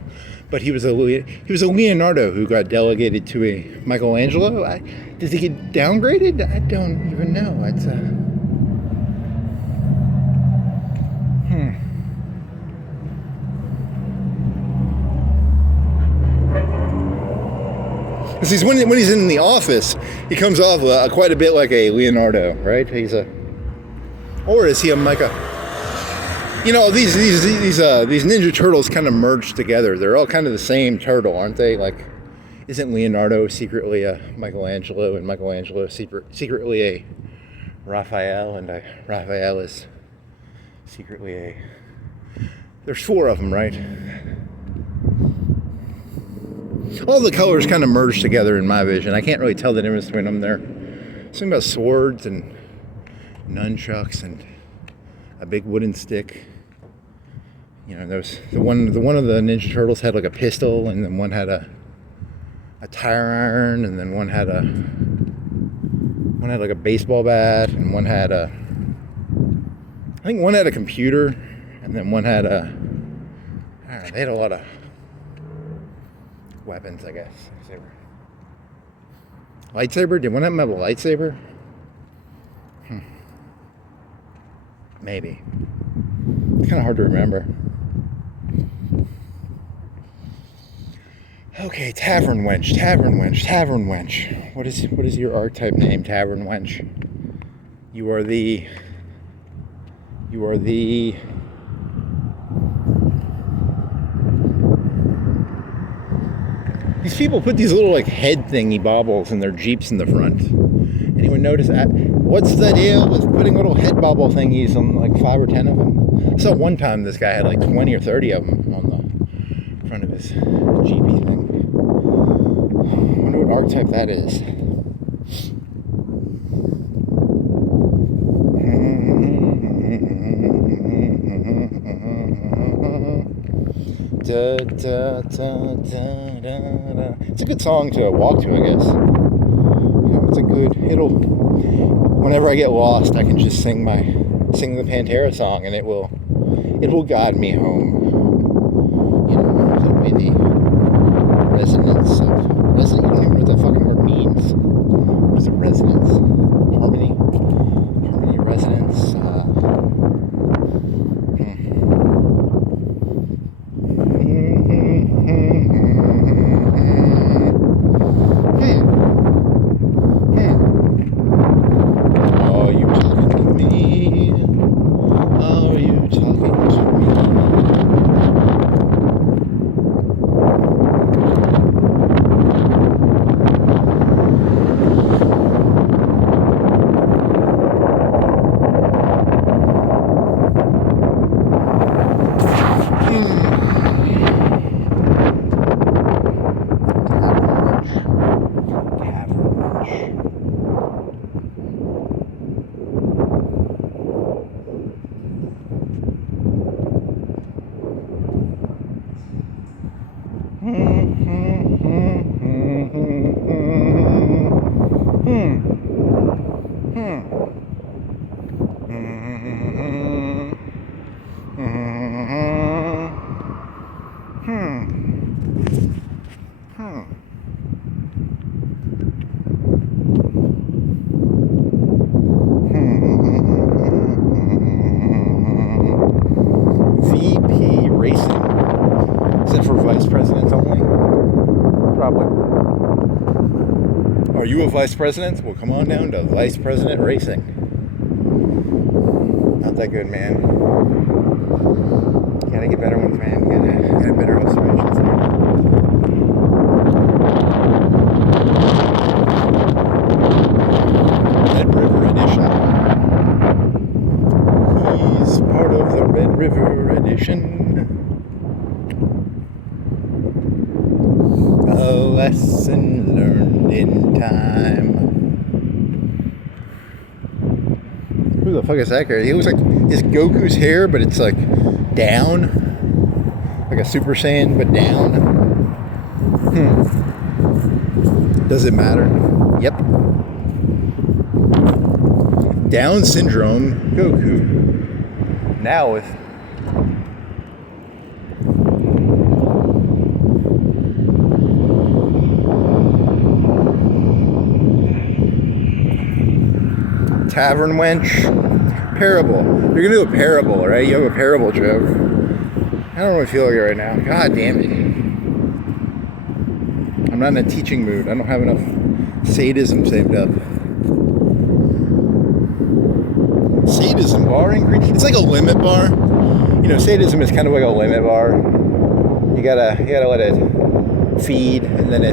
but he was a Leonardo who got delegated to a Michelangelo. Does he get downgraded? I don't even know. It's Because when he's in the office, he comes off quite a bit like a Leonardo, right? Or is he like a? You know, these Ninja Turtles kind of merged together. They're all kind of the same turtle, aren't they? Like, isn't Leonardo secretly a Michelangelo, and Michelangelo secretly a Raphael, and Raphael is secretly a... There's 4 of them, right? All the colors kind of merged together in my vision. I can't really tell the difference between them. They're something about swords and nunchucks and a big wooden stick. You know, there's the one of the Ninja Turtles had like a pistol, and then one had a tire iron, and then one had like a baseball bat, and one had I think one had a computer, and then one had I don't know, they had a lot of weapons, I guess. Lightsaber? Did one of them have a lightsaber? Maybe. It's kind of hard to remember. Okay, Tavern Wench. What is your archetype name, Tavern Wench? You are the These people put these little like head thingy bobbles in their Jeeps in the front. Anyone notice that? What's the deal with putting little head bobble thingies on like 5 or 10 of them? I saw one time this guy had like 20 or 30 of them on the front of his Jeepy thing. I wonder what archetype that is. Da, da, da, da, da, da. It's a good song to walk to, I guess. You know, whenever I get lost, I can just sing the Pantera song, and it will guide me home. You know, the way the resonance of you don't even know what that fucking word means. What's a resonance? Harmony, resonance. Are you a vice president? Well, come on down to Vice President Racing. Not that good, man. Gotta get better ones, man. Gotta better observations. Red River Edition. He's part of the Red River Edition. A lesson learned in time. Who the fuck is that guy? He looks like it's Goku's hair, but it's like down, like a Super Saiyan, but down. Does it matter? Yep. Down syndrome Goku. Now with Tavern Wench. Parable. You're gonna do a parable, right? You have a parable joke. I don't really feel like it right now. God damn it. I'm I'm not in a teaching mood. I don't have enough sadism saved up. Sadism bar ingredient. It's like a limit bar. You know, sadism is kind of like a limit bar. You gotta let it feed, and then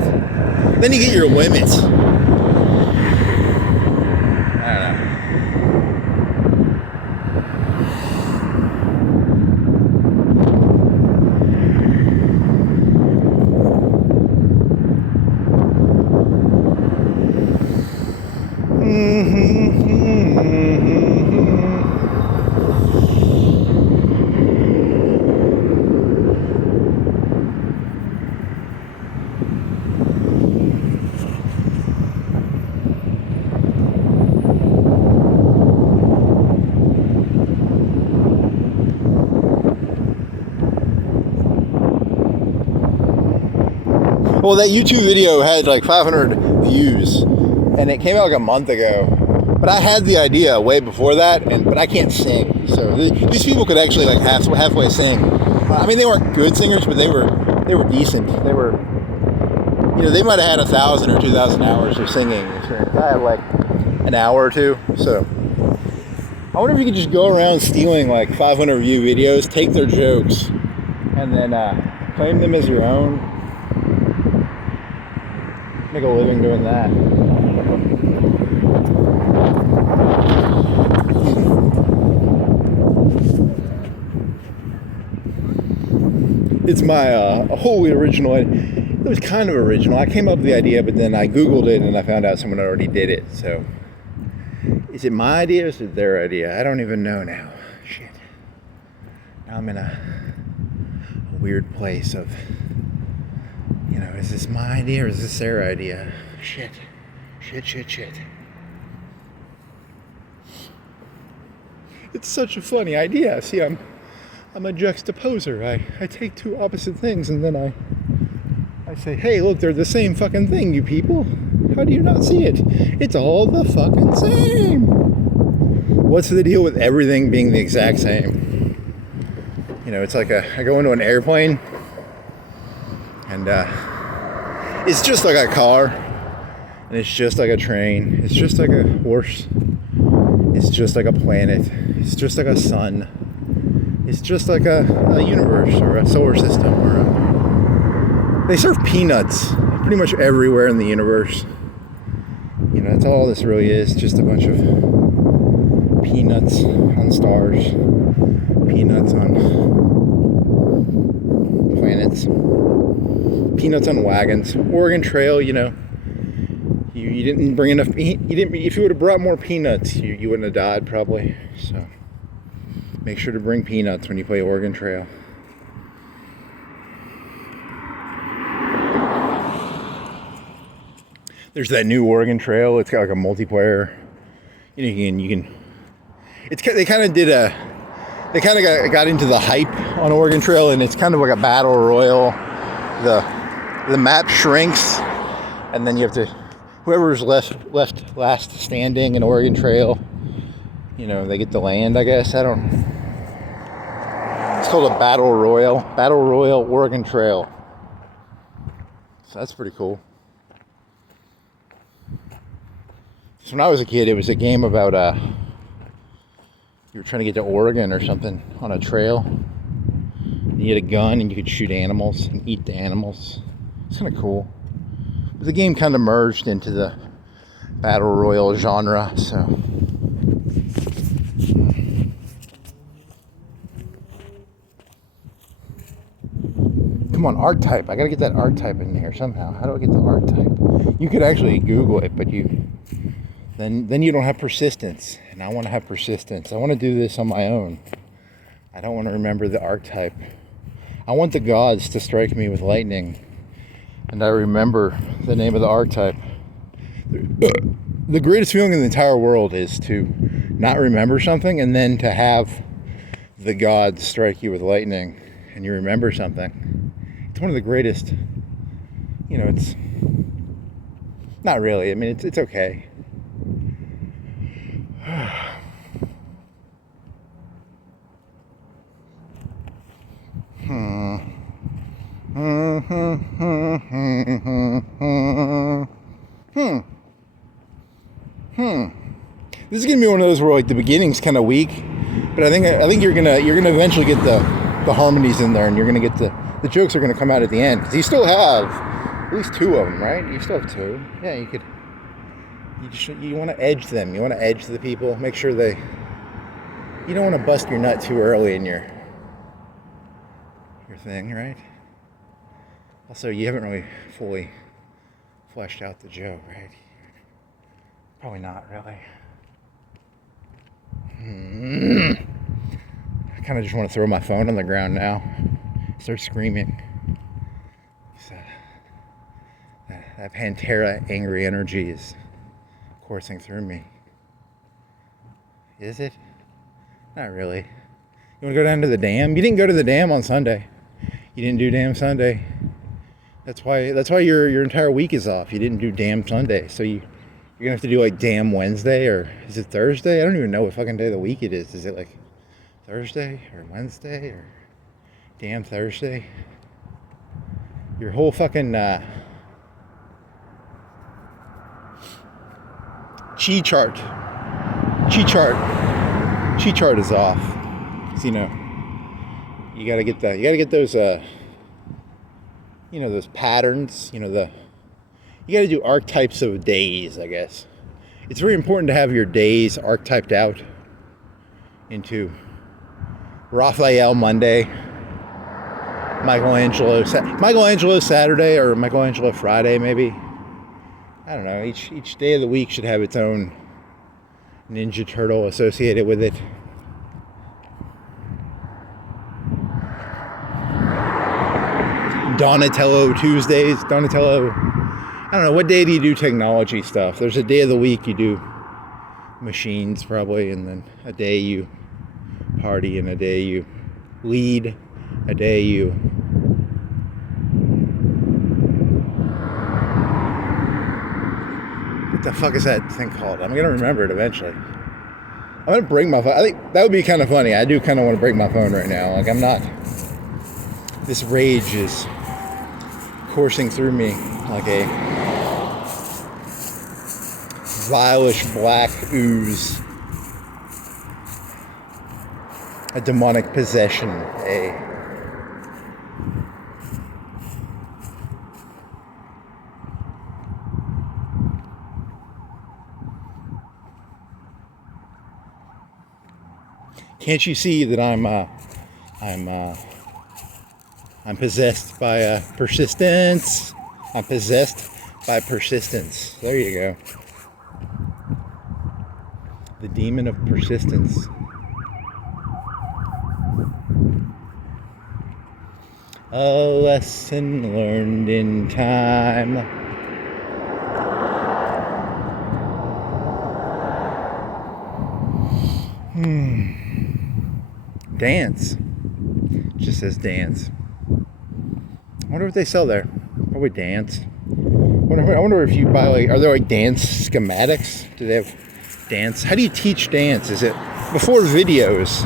you get your limits. Well, that YouTube video had like 500 views, and it came out like a month ago. But I had the idea way before that, but I can't sing. So these people could actually like halfway sing. I mean, they weren't good singers, but they were decent. They were, you know, they might have had 1,000 or 2,000 hours of singing experience. I had like an hour or two. So I wonder if you could just go around stealing like 500 view videos, take their jokes, and then claim them as your own. Make a living doing that. It's my wholly original. It was kind of original. I came up with the idea, but then I Googled it and I found out someone already did it. So, is it my idea or is it their idea? I don't even know now. Shit. Now I'm in a weird place of, you know, is this my idea or is this their idea? Shit. It's such a funny idea. See, I'm a juxtaposer. I take two opposite things and then I say, hey, look, they're the same fucking thing, you people. How do you not see it? It's all the fucking same. What's the deal with everything being the exact same? You know, it's like I go into an airplane and it's just like a car, and it's just like a train, it's just like a horse, it's just like a planet, it's just like a sun, it's just like a universe or a solar system, they serve peanuts pretty much everywhere in the universe. You know, that's all this really is, just a bunch of peanuts on stars, peanuts on planets, peanuts on wagons. Oregon Trail, you know, you didn't bring enough. If you would have brought more peanuts, you wouldn't have died probably. So make sure to bring peanuts when you play Oregon Trail. There's that new Oregon Trail. It's got like a multiplayer. You can. They kind of got into the hype on Oregon Trail, and it's kind of like a battle royal. The map shrinks, and then you have to, whoever's left last standing in Oregon Trail, you know, they get the land, I guess. It's called a battle royal Oregon Trail. So that's pretty cool. So when I was a kid, it was a game about you were trying to get to Oregon or something on a trail. You had a gun and you could shoot animals and eat the animals. It's kind of cool. But the game kind of merged into the battle royale genre, so. Come on, art type. I gotta get that art type in here somehow. How do I get the art type? You could actually Google it, but then you don't have persistence. And I want to have persistence. I want to do this on my own. I don't want to remember the archetype. I want the gods to strike me with lightning, and I remember the name of the archetype. The greatest feeling in the entire world is to not remember something and then to have the gods strike you with lightning and you remember something. It's one of the greatest. You know, it's not really. I mean, it's okay. is gonna be one of those where like the beginning's kind of weak, but I think you're gonna eventually get the harmonies in there, and you're gonna get the jokes are gonna come out at the end, because you still have at least 2 of them, right? You still have 2. Yeah, you want to edge them. You want to edge the people. Make sure you don't want to bust your nut too early in your thing, right? Also, you haven't really fully fleshed out the joke, right? Probably not, really. I kind of just want to throw my phone on the ground now. Start screaming. That Pantera angry energy is coursing through me. Is it? Not really. You want to go down to the dam? You didn't go to the dam on Sunday. You didn't do Dam Sunday. That's why your entire week is off. You didn't do Dam Sunday. So you're gonna have to do like Dam Wednesday, or is it Thursday? I don't even know what fucking day of the week it is. Is it like Thursday or Wednesday or Damn Thursday? Your whole fucking chi chart is off. So, you gotta get those those patterns, you gotta do archetypes of days, I guess. It's very important to have your days archetyped out into Raphael Monday, Michelangelo Saturday, or Michelangelo Friday, maybe. I don't know. Each day of the week should have its own Ninja Turtle associated with it. Donatello Tuesdays. I don't know. What day do you do technology stuff? There's a day of the week you do machines, probably, and then a day you party, and a day you lead, a day you... What the fuck is that thing called? I'm gonna remember it eventually. I'm gonna break my phone. I think that would be kind of funny. I do kind of want to break my phone right now. Like, I'm not... This rage is coursing through me like a vileish black ooze. A demonic possession. Can't you see that I'm possessed by persistence? I'm possessed by persistence. There you go. The demon of persistence. A lesson learned in time. Dance. Just says dance. I wonder what they sell there. Probably dance. I wonder if you buy, like, are there like dance schematics? Do they have dance? How do you teach dance? Is it before videos?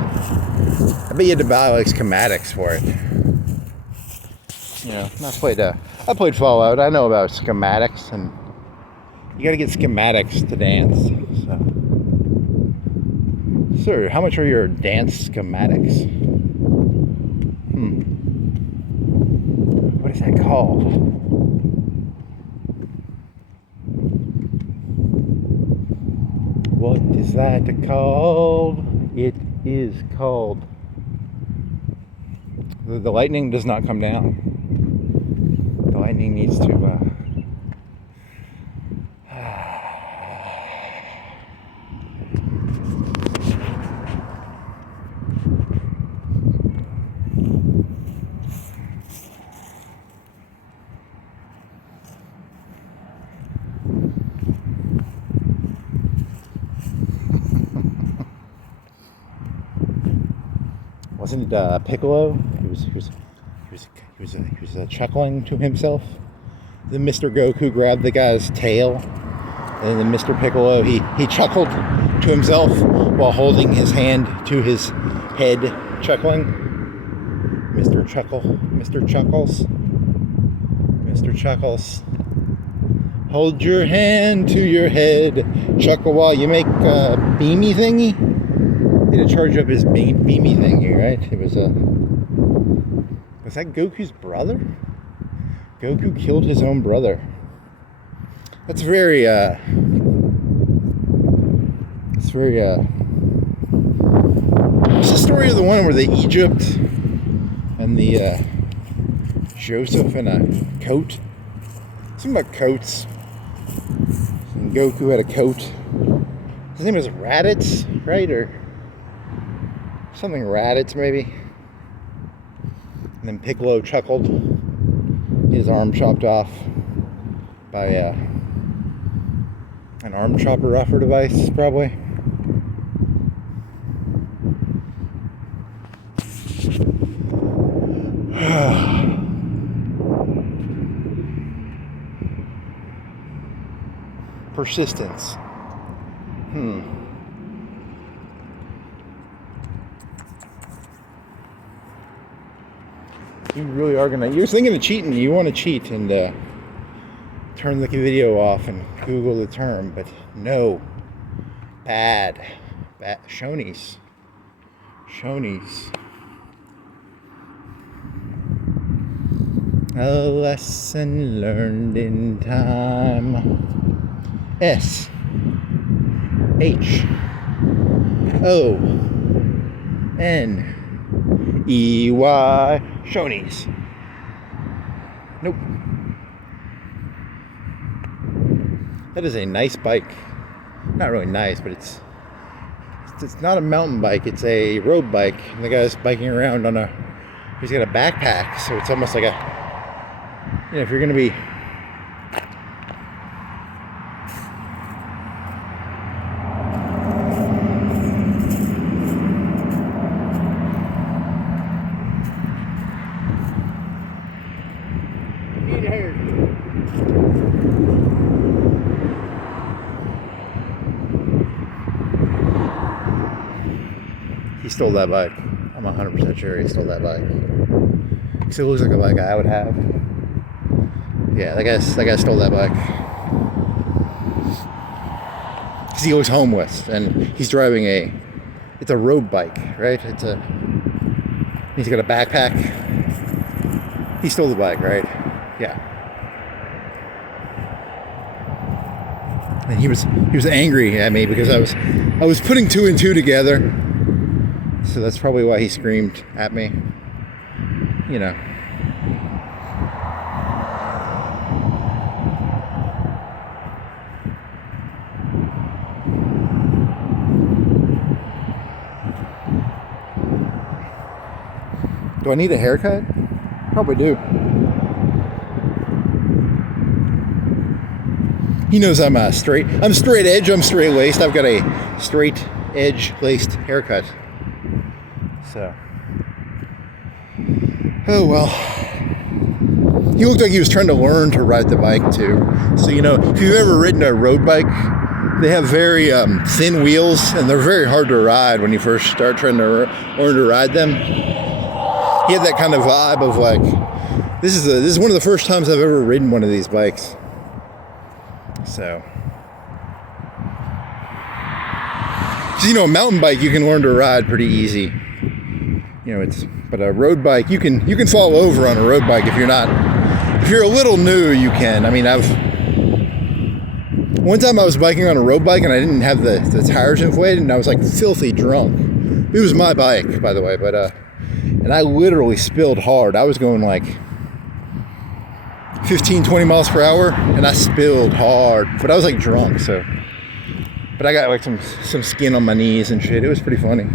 I bet you had to buy like schematics for it. I played Fallout. I know about schematics, and you got to get schematics to dance. So, sir, how much are your dance schematics? What is that called? What is that called? It is called... The lightning does not come down. The lightning needs to... Wasn't Piccolo? He was chuckling to himself. Then Mr. Goku grabbed the guy's tail, and then Mr. Piccolo he chuckled to himself while holding his hand to his head, chuckling. Mr. Chuckles Hold your hand to your head, chuckle while you make a beamy thingy. He had to charge up his beamy thingy, right? It was was that Goku's brother? Goku killed his own brother. That's very, it's the story of the one where the Egypt and the Joseph in a coat. Something about coats. And Goku had a coat. His name was Raditz, right? Or something Raditz, maybe. And then Piccolo chuckled. His arm chopped off by an arm chopper rougher device, probably. Persistence. You really are gonna. You're thinking of cheating. You want to cheat and turn the video off and Google the term, but no. Bad. Shonies. A lesson learned in time. SHONEY. Shonies. Nope. That is a nice bike. Not really nice, but it's not a mountain bike. It's a road bike. And the guy's biking around on he's got a backpack, so it's almost like if you're gonna be He stole that bike. I'm 100% sure he stole that bike. Because it looks like a bike I would have. Yeah, that guy stole that bike. Because he goes home with, and he's driving it's a road bike, right? He's got a backpack. He stole the bike, right? Yeah. And he was angry at me because I was putting two and two together. So that's probably why he screamed at me. You know. Do I need a haircut? Probably do. He knows I'm straight edge, I'm straight laced. I've got a straight edge laced haircut. So, oh well. He looked like he was trying to learn to ride the bike too. So, if you've ever ridden a road bike, they have very thin wheels and they're very hard to ride when you first start trying to learn to ride them. He had that kind of vibe of like, this is one of the first times I've ever ridden one of these bikes. So, a mountain bike you can learn to ride pretty easy. But a road bike you can fall over on a road bike if you're a little new, you can. I mean, one time I was biking on a road bike and I didn't have the tires inflated and I was like filthy drunk. It was my bike, by the way, but and I literally spilled hard. I was going like 15, 20 miles per hour and I spilled hard, but I was like drunk, so. But I got like some skin on my knees and shit. It was pretty funny.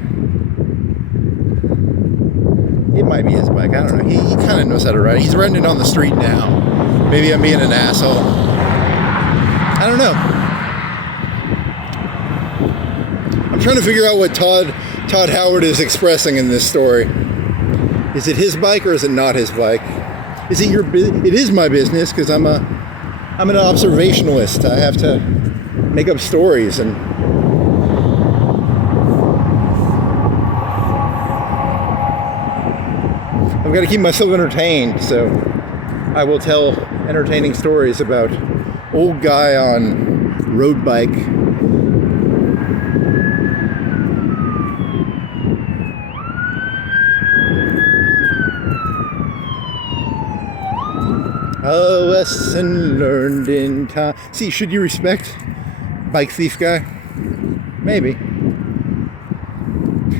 It might be his bike. I don't know. He kind of knows how to ride. He's riding it on the street now. Maybe I'm being an asshole. I don't know. I'm trying to figure out what Todd Howard is expressing in this story. Is it his bike or is it not his bike? Is it it is my business because I'm an observationalist. I have to make up stories and I've got to keep myself entertained, so I will tell entertaining stories about old guy on road bike. A lesson learned in time. See, should you respect bike thief guy? Maybe.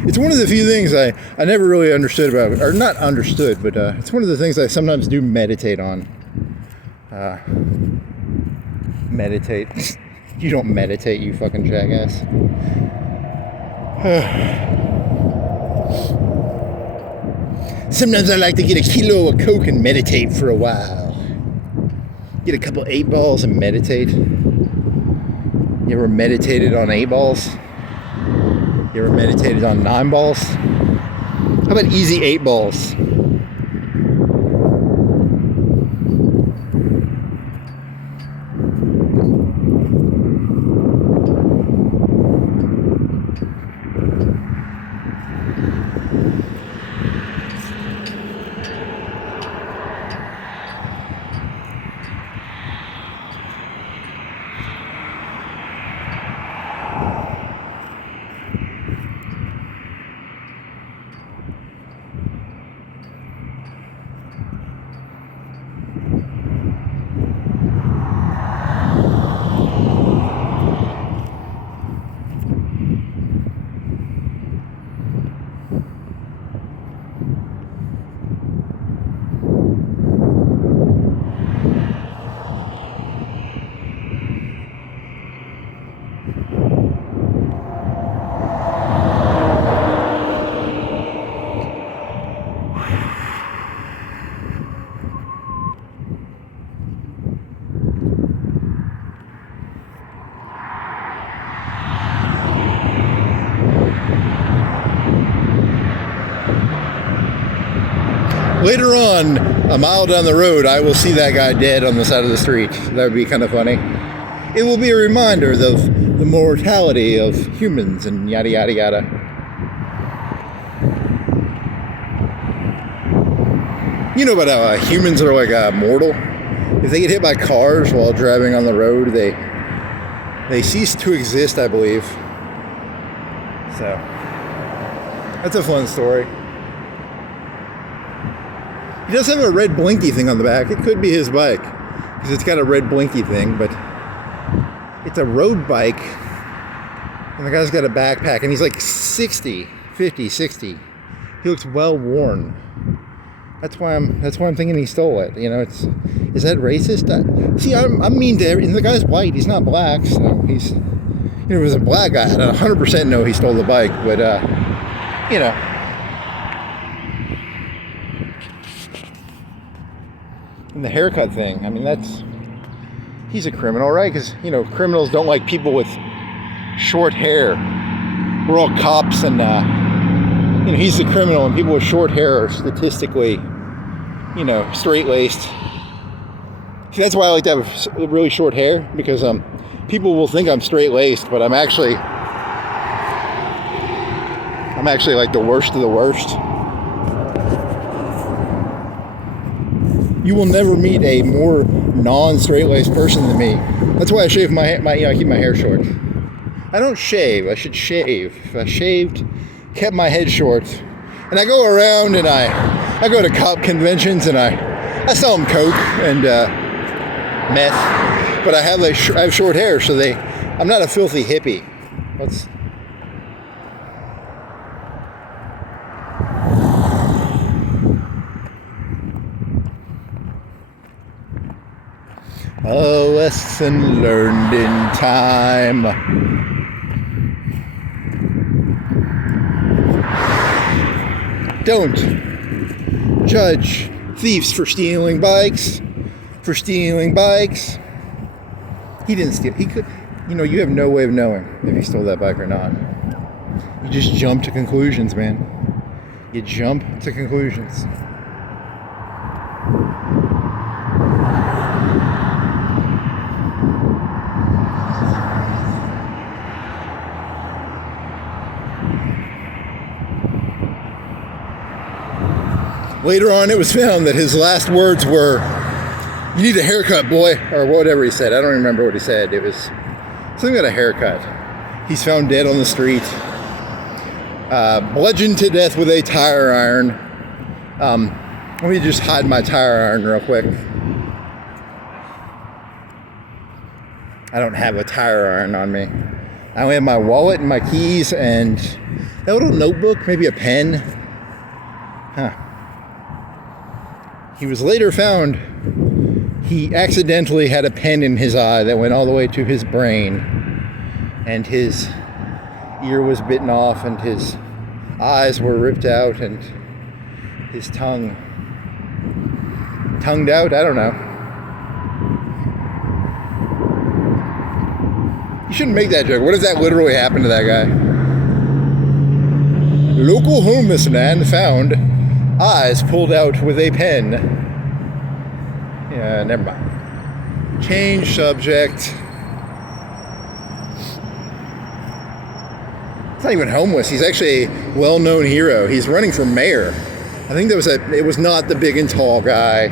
It's one of the few things I never really understood about, or not understood, but it's one of the things I sometimes do meditate on. Meditate. You don't meditate, you fucking jackass. Sometimes I like to get a kilo of Coke and meditate for a while. Get a couple 8 balls and meditate. You ever meditated on 8 balls? You ever meditated on 9 balls? How about easy 8 balls? Later on, a mile down the road, I will see that guy dead on the side of the street. That would be kind of funny. It will be a reminder of the mortality of humans and yada yada yada. You know about how humans are like mortal? If they get hit by cars while driving on the road, they cease to exist, I believe. So, that's a fun story. He does have a red blinky thing on the back. It could be his bike, because it's got a red blinky thing, but it's a road bike, and the guy's got a backpack, and he's like 60, 50, 60. He looks well worn. That's why I'm thinking he stole it. You know, is that racist? See, I'm mean to everything. The guy's white. He's not black, so he's, you know, if it was a black guy, I'd 100% know he stole the bike, but, you know. And the haircut thing, I mean, he's a criminal, right? Because, you know, criminals don't like people with short hair. We're all cops, and, you know, he's the criminal, and people with short hair are statistically, you know, straight-laced. See, that's why I like to have really short hair, because people will think I'm straight-laced, but I'm actually like the worst of the worst. You will never meet a more non-straight-laced person than me. That's why I shave I keep my hair short. I don't shave. I should shave. If I shaved, kept my head short, and I go around and I go to cop conventions and I sell them coke and meth, but I have short hair, so I'm not a filthy hippie. A lesson learned in time. Don't judge thieves for stealing bikes. He didn't steal. He could. You know, you have no way of knowing if he stole that bike or not. You just jump to conclusions, man. You jump to conclusions. Later on, it was found that his last words were, You need a haircut, boy, or whatever he said. I don't remember what he said. It was something about a haircut. He's found dead on the street, bludgeoned to death with a tire iron. Let me just hide my tire iron real quick. I don't have a tire iron on me. I only have my wallet and my keys and that little notebook, maybe a pen. Huh. He was later found. He accidentally had a pen in his eye that went all the way to his brain, and his ear was bitten off, and his eyes were ripped out, and his tongued out. I don't know. You shouldn't make that joke. What if that literally happened to that guy? Local homeless man found eyes pulled out with a pen. Yeah, never mind. Change subject. He's not even homeless. He's actually a well-known hero. He's running for mayor. I think it was not the big and tall guy.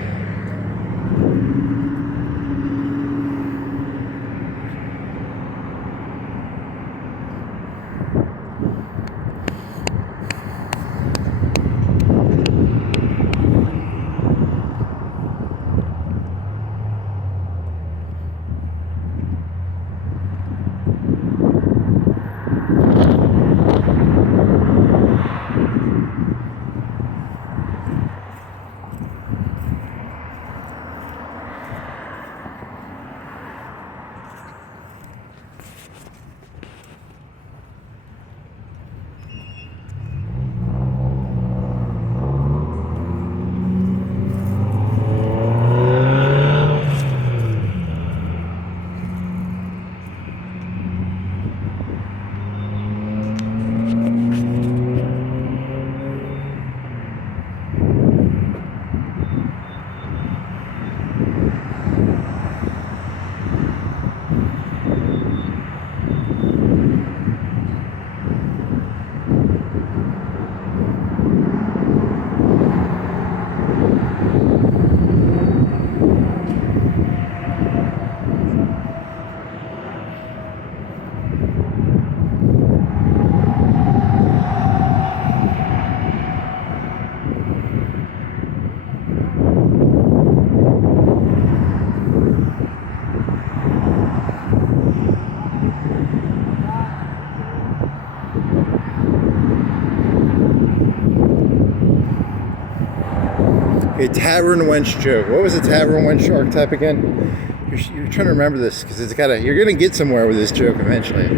A tavern wench joke. What was the tavern wench archetype again? You're trying to remember this because you're gonna get somewhere with this joke eventually.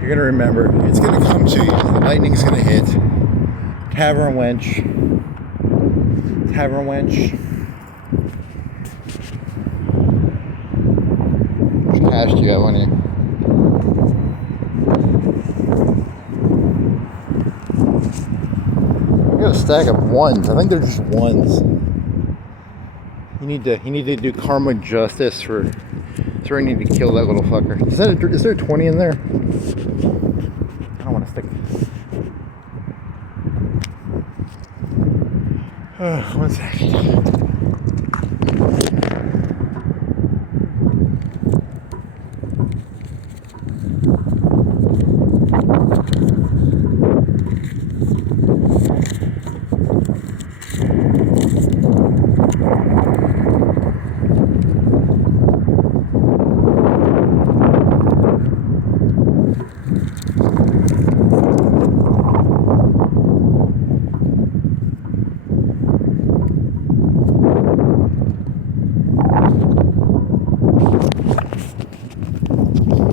You're gonna remember. It's gonna come to you. The lightning's gonna hit. Tavern wench. Tavern wench. Which cash do you have on you? I got a stack of ones. I think they're just ones. You need to do karma justice for. So I need to kill that little fucker. Is there a 20 in there? I don't want to stick. One second.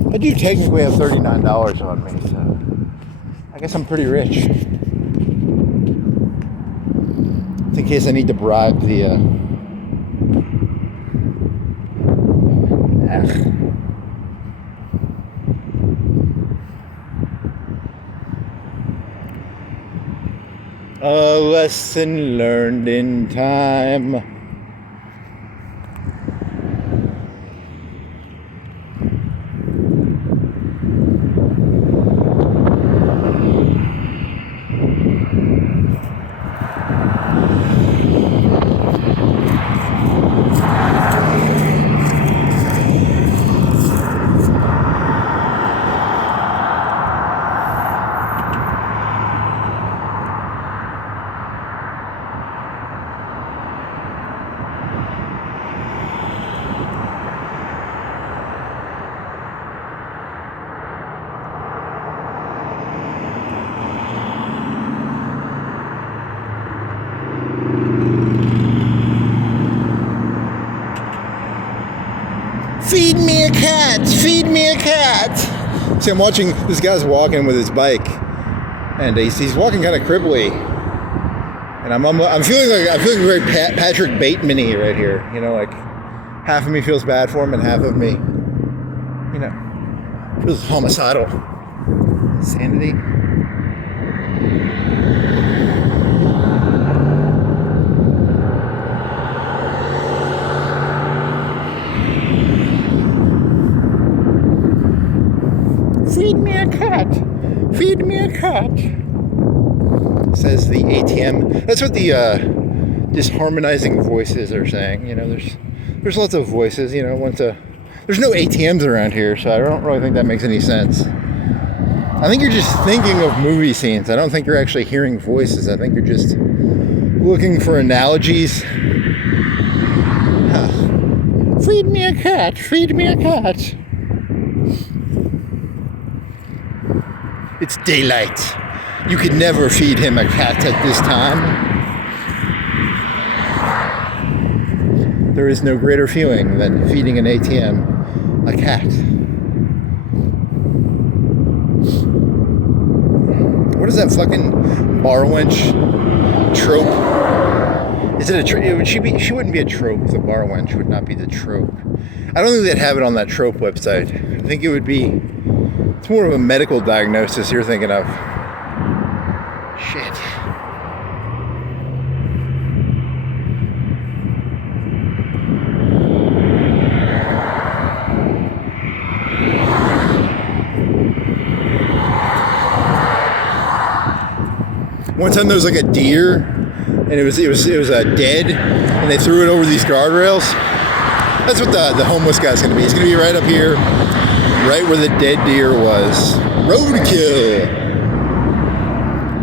I do technically have $39 on me, so I guess I'm pretty rich. It's in case I need to bribe the a lesson learned in time. cat! Feed me a cat! See, I'm watching, this guy's walking with his bike, and he's walking kind of cripply. And I'm feeling very Patrick Bateman-y right here. You know, like, half of me feels bad for him, and half of me, you know, feels homicidal. Insanity. Feed me a cat. Feed me a cat. Says the ATM. That's what the disharmonizing voices are saying. You know, there's lots of voices. You know, there's no ATMs around here, so I don't really think that makes any sense. I think you're just thinking of movie scenes. I don't think you're actually hearing voices. I think you're just looking for analogies. Feed me a cat. Feed me a cat. It's daylight. You could never feed him a cat at this time. There is no greater feeling than feeding an ATM a cat. What is that fucking bar wench trope? Is it a trope? She wouldn't be a trope. The bar wench would not be the trope. I don't think they'd have it on that trope website. I think it would be... It's more of a medical diagnosis you're thinking of. Shit. One time there was like a deer, and it was dead, and they threw it over these guardrails. That's what the homeless guy's gonna be. He's gonna be right up here, right where the dead deer was. Roadkill.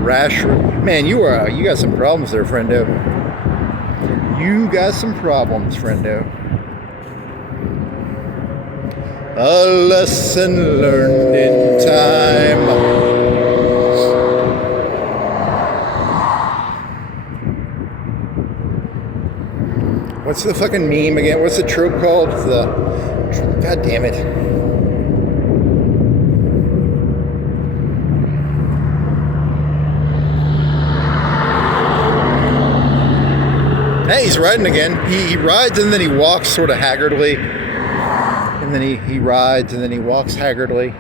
Rash. Man, you got some problems there, friendo. You got some problems, friendo. A lesson learned in time. What's the fucking meme again? What's the trope called? God damn it. Hey, he's riding again. He rides and then he walks sort of haggardly. And then he rides and then he walks haggardly.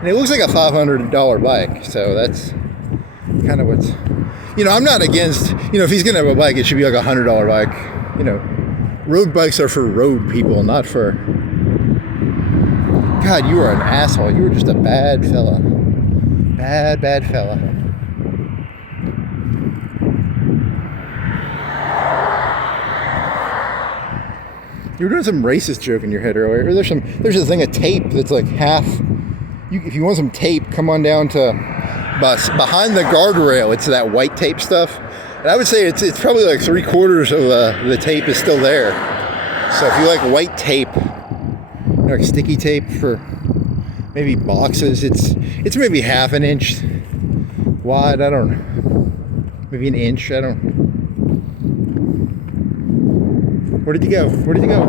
And it looks like a $500 bike. So that's kind of what's... You know, I'm not against... You know, if he's going to have a bike, it should be like a $100 bike. You know, road bikes are for road people, not for... God, you are an asshole. You were just a bad fella. Bad fella. You were doing some racist joke in your head earlier. There's a thing of tape that's like half... if you want some tape, come on down to... behind the guardrail. It's that white tape stuff. And I would say it's probably like 3/4 of the tape is still there. So if you like white tape, you know, like sticky tape for maybe boxes, it's maybe half an inch wide. I don't know. Maybe an inch. I don't. Where did he go?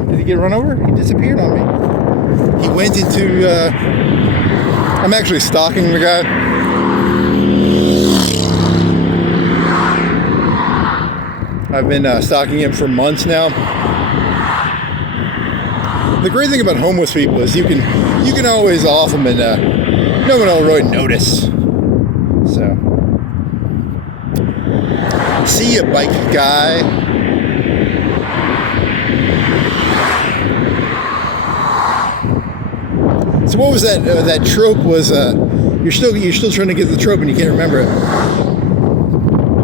Did he get run over? He disappeared on me. He went into. I'm actually stalking the guy. I've been stalking him for months now. The great thing about homeless people is you can always off them and no one will really notice. So, see ya, bike guy. So what was that? That trope was you're still trying to get the trope and you can't remember it.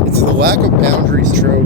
It's the lack of boundaries trope.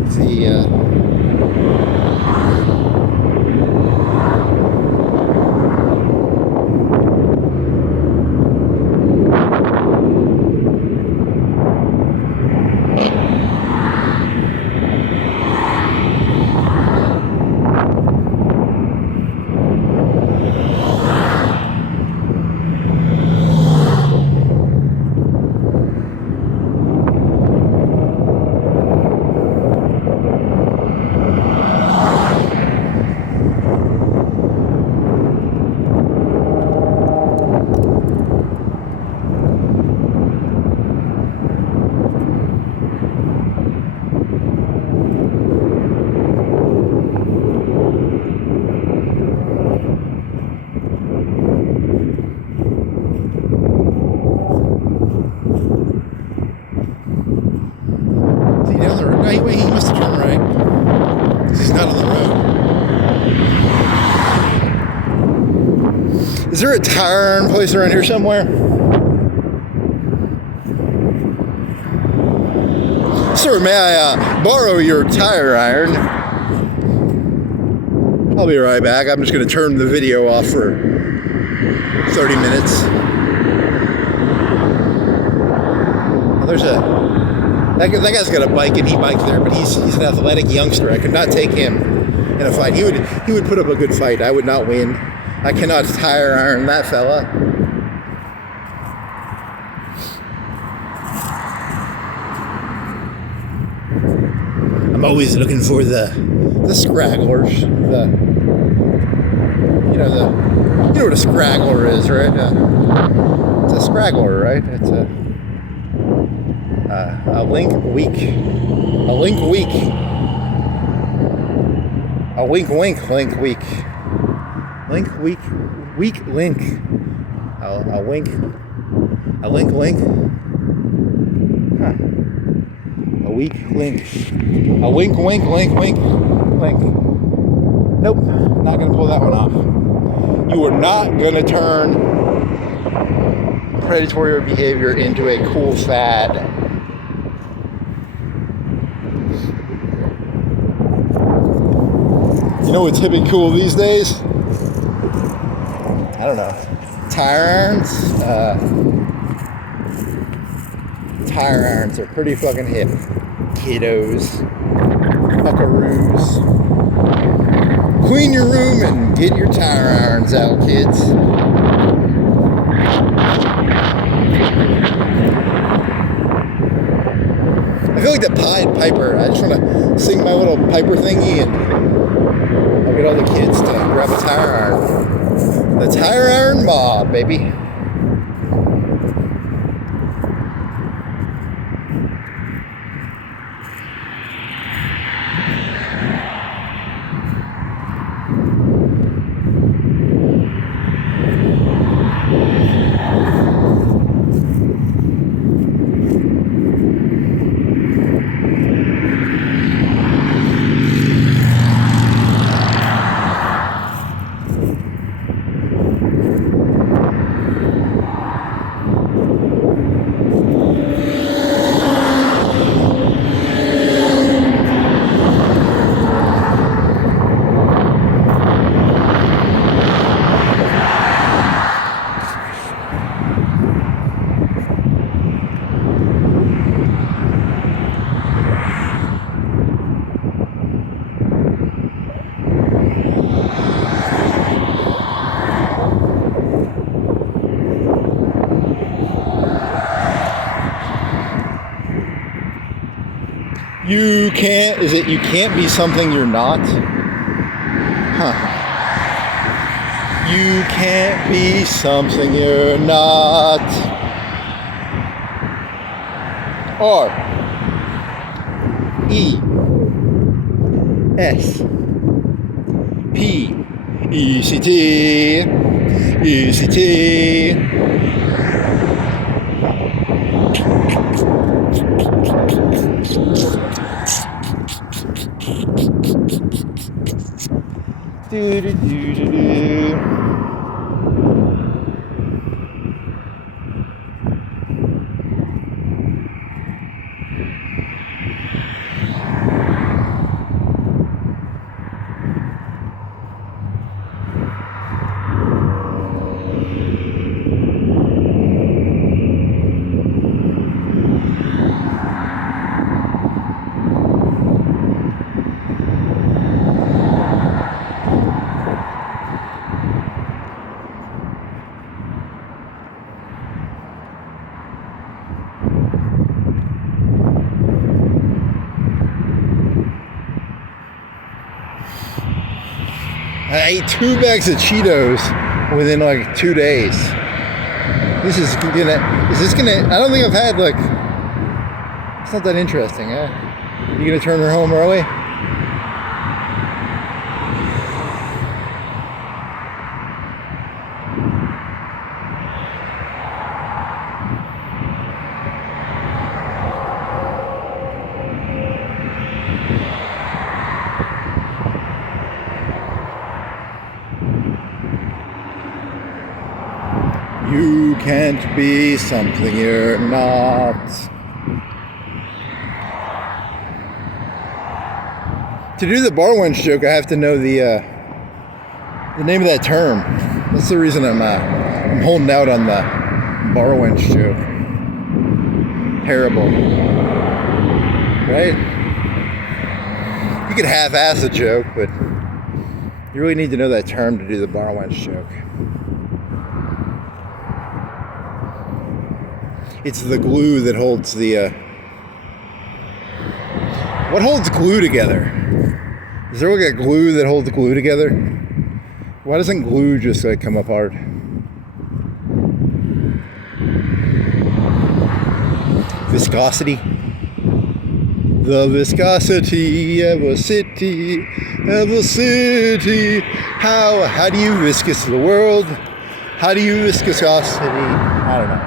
Is there a tire iron place around here somewhere? Sir, may I borrow your tire iron? I'll be right back. I'm just going to turn the video off for 30 minutes. Oh, there's that guy's got a bike and he bikes there, but he's an athletic youngster. I could not take him in a fight. He would put up a good fight. I would not win. I cannot tire iron that fella. I'm always looking for the scragglers. You know what a scraggler is, right? It's a scraggler, right? It's a link weak. A link weak. A wink wink link weak. Link weak. Weak link. A wink. A link link. Huh. A weak link. A wink wink link wink link. Nope. Not going to pull that one off. You are not going to turn predatory behavior into a cool fad. You know what's hip and cool these days? I don't know. Tire irons? Tire irons are pretty fucking hip. Kiddos. Buckaroos. Clean your room and get your tire irons out, kids. I feel like the Pied Piper. I just want to sing my little Piper thingy and I'll get all the kids to grab a tire iron. The tire iron mob, baby. You can't be something you're not? Huh. You can't be something you're not. R E S P E C T E C T. Do do do do do. I ate 2 bags of Cheetos within like 2 days. Is this gonna, I don't think I've had like, it's not that interesting, huh? You gonna turn her home early? can't be something you're not. To do the bar wench joke, I have to know the name of that term. That's the reason I'm holding out on the bar wench joke. Terrible, right? You could half-ass a joke, but you really need to know that term to do the bar wench joke. It's the glue that holds the... What holds glue together? Is there like a glue that holds glue together? Why doesn't glue just like come apart? Viscosity. The viscosity of a city, How do you viscous the world? How do you viscosity? I don't know.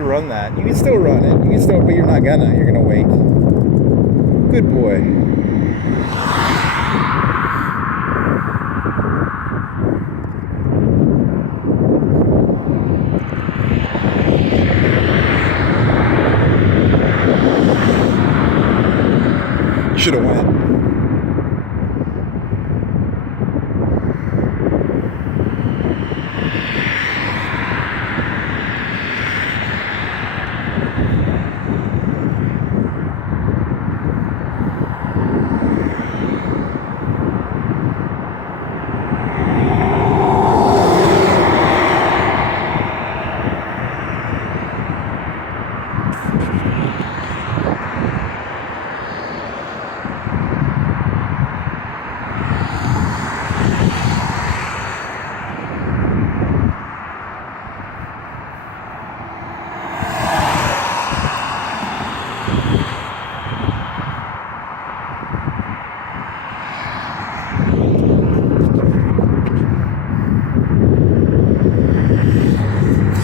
Run that. You can still run it. You can still, but you're not gonna. You're gonna wait. Good boy. Should have went.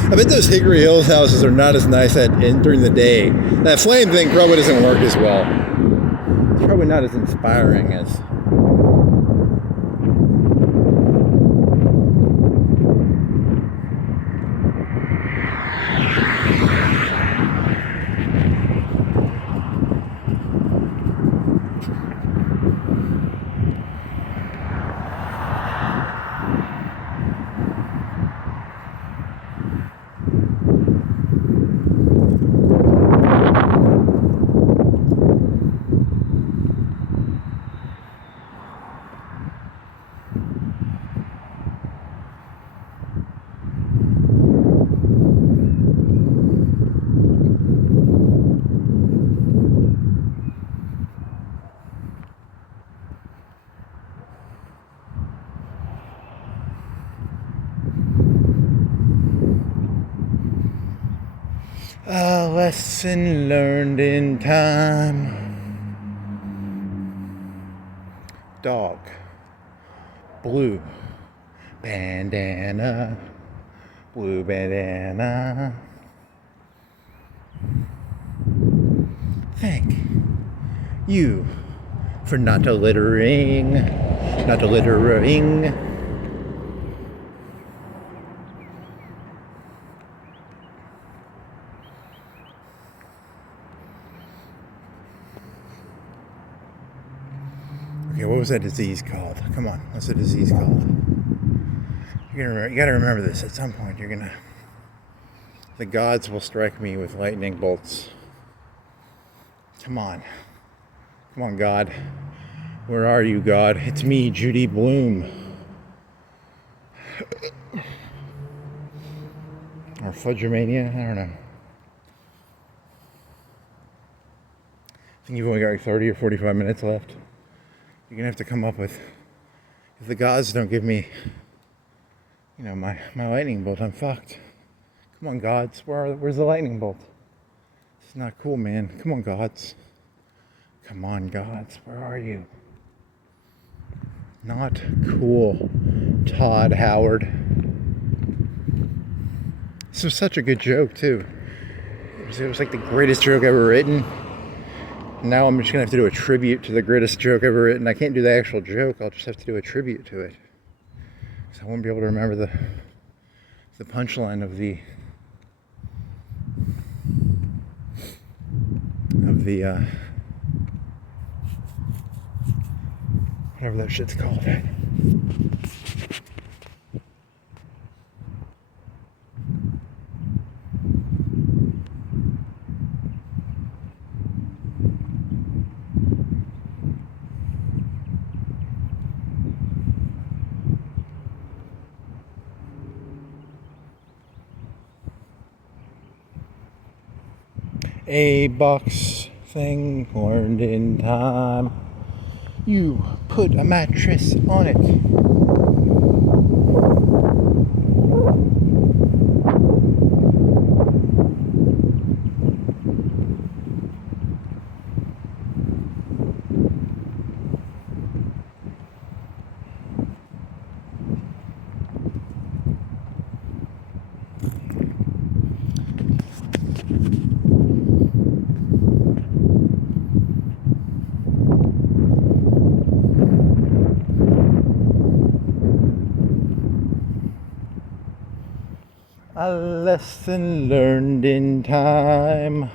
I bet those Hickory Hills houses are not as nice during the day. That flame thing probably doesn't work as well. It's probably not as inspiring as... A lesson learned in time. Dog. Blue. Bandana. Blue bandana. Thank you for not littering. Not littering. Okay, what was that disease called? Come on, what's the disease called? You gotta remember this. At some point, the gods will strike me with lightning bolts. Come on, God. Where are you, God? It's me, Judy Bloom. Or Fudgermania, I don't know. I think you've only got like 30 or 45 minutes left. You're gonna have to come up with, if the gods don't give me, my lightning bolt, I'm fucked. Come on, gods, where's the lightning bolt? It's not cool, man. Come on, gods. Come on, gods, where are you? Not cool, Todd Howard. This was such a good joke, too. It was like the greatest joke ever written. Now I'm just going to have to do a tribute to the greatest joke ever written. I can't do the actual joke. I'll just have to do a tribute to it. Because I won't be able to remember the punchline of the whatever that shit's called. A box thing learned in time. You put a mattress on it. A lesson learned in time.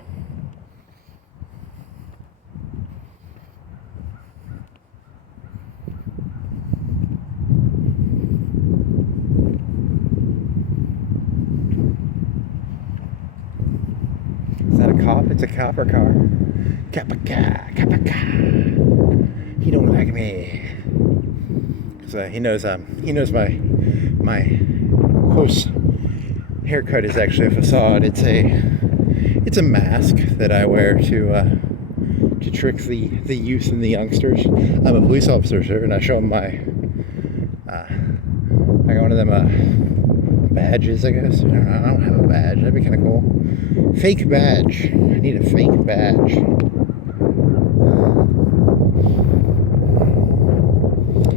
Is that a cop? It's a copper car. Kappa-ka, kappa-ka. He don't like me. So he knows my close haircut is actually a facade. It's a mask that I wear to trick the youth and the youngsters. I'm a police officer, sir, and I show them I got one of them badges, I guess. I don't have a badge. That'd be kind of cool. Fake badge. I need a fake badge.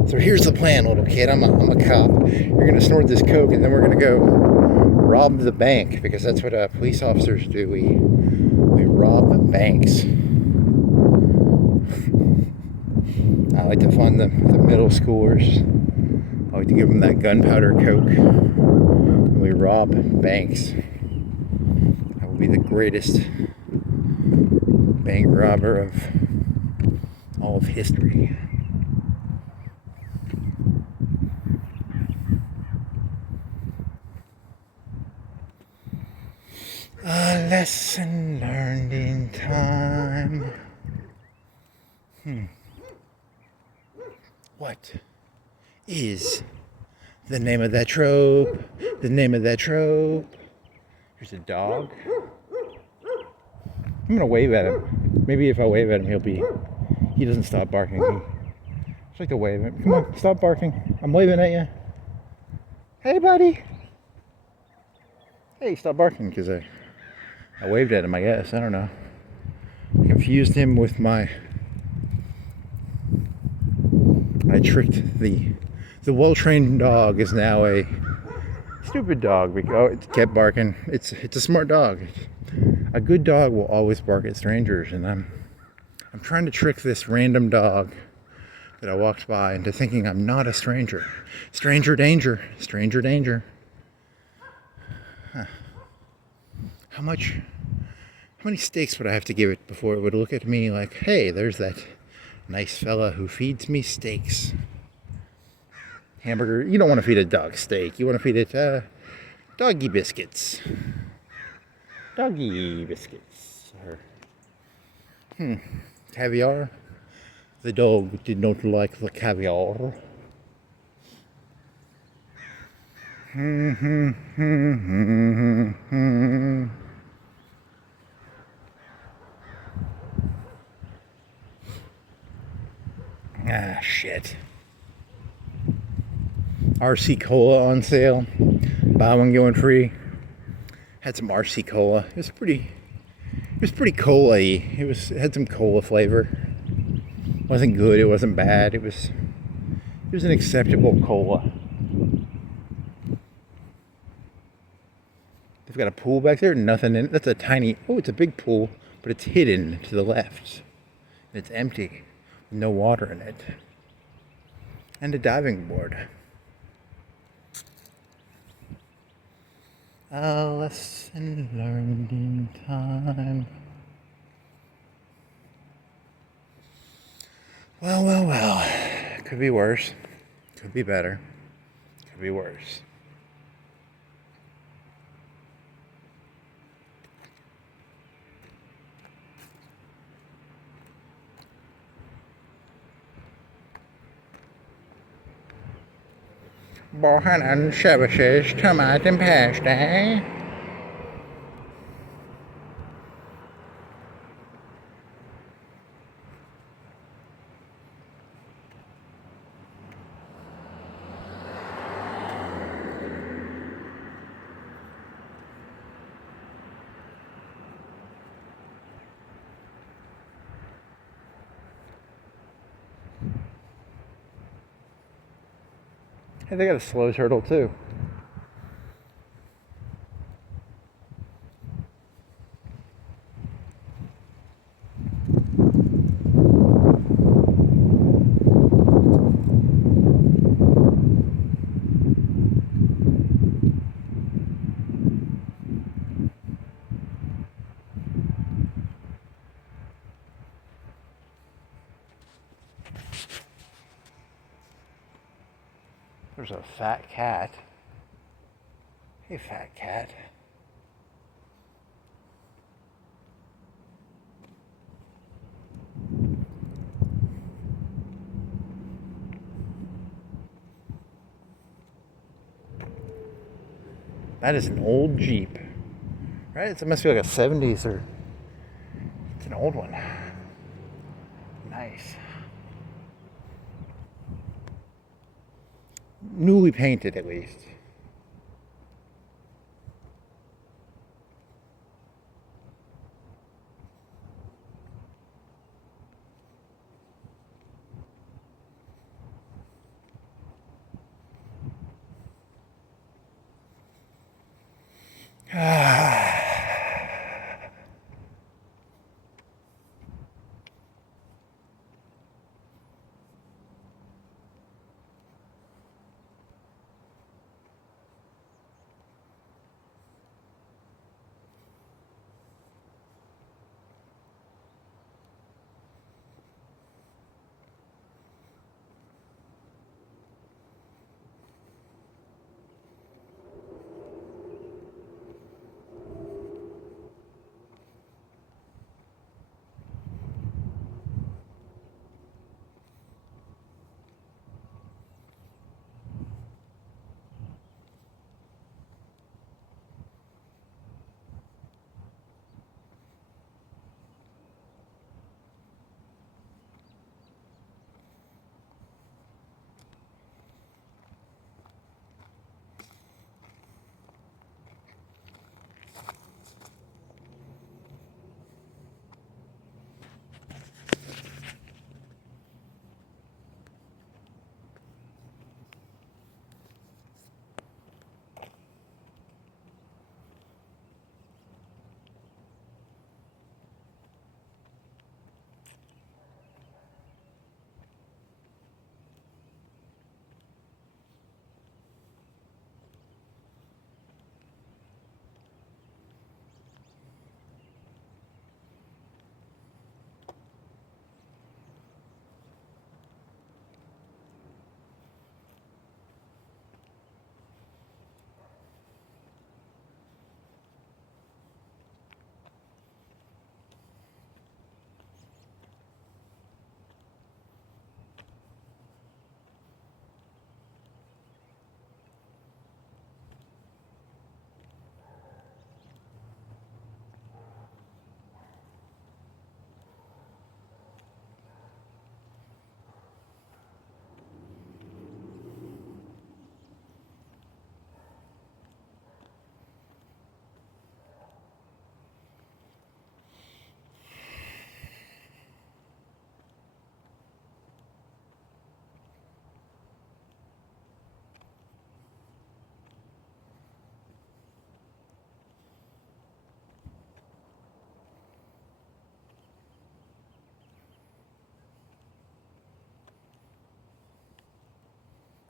So here's the plan, little kid. I'm a cop. You're gonna snort this coke, and then we're gonna go rob the bank, because that's what police officers do. We rob banks. I like to fund the middle schoolers. I like to give them that gunpowder coke. And we rob banks. I will be the greatest bank robber of all of history. A lesson learned in time. What is the name of that trope? The name of that trope. There's a dog. I'm gonna wave at him. Maybe if I wave at him, he doesn't stop barking. Just like to wave at him. Come on, stop barking. I'm waving at you. Hey, buddy. Hey, stop barking, because I waved at him, I guess. I don't know. I confused him with I tricked the well-trained dog is now a stupid dog. Oh, it kept barking. It's a smart dog. A good dog will always bark at strangers, and I'm trying to trick this random dog that I walked by into thinking I'm not a stranger. Stranger danger. Stranger danger. Huh. How many steaks would I have to give it before it would look at me like, hey, there's that nice fella who feeds me steaks? Hamburger. You don't want to feed a dog steak. You want to feed it doggy biscuits. Doggy biscuits. Or, caviar. The dog did not like the caviar. Ah, shit. RC Cola on sale. Buy one, get one free. Had some RC Cola. It was pretty cola-y. It had some cola flavor. It wasn't good, it wasn't bad. It was an acceptable cola. The We've got a pool back there, nothing in it. That's a tiny, oh, it's a big pool, but it's hidden to the left. It's empty, no water in it. And a diving board. A lesson learned in time. Well. Could be worse. Could be better. Could be worse. Bohanan services, tomat and pasta. Hey, they got a slow turtle too. There's a fat cat. Hey, fat cat. That is an old Jeep. Right? It must be like a 70s or... It's an old one. Nice. Newly painted, at least.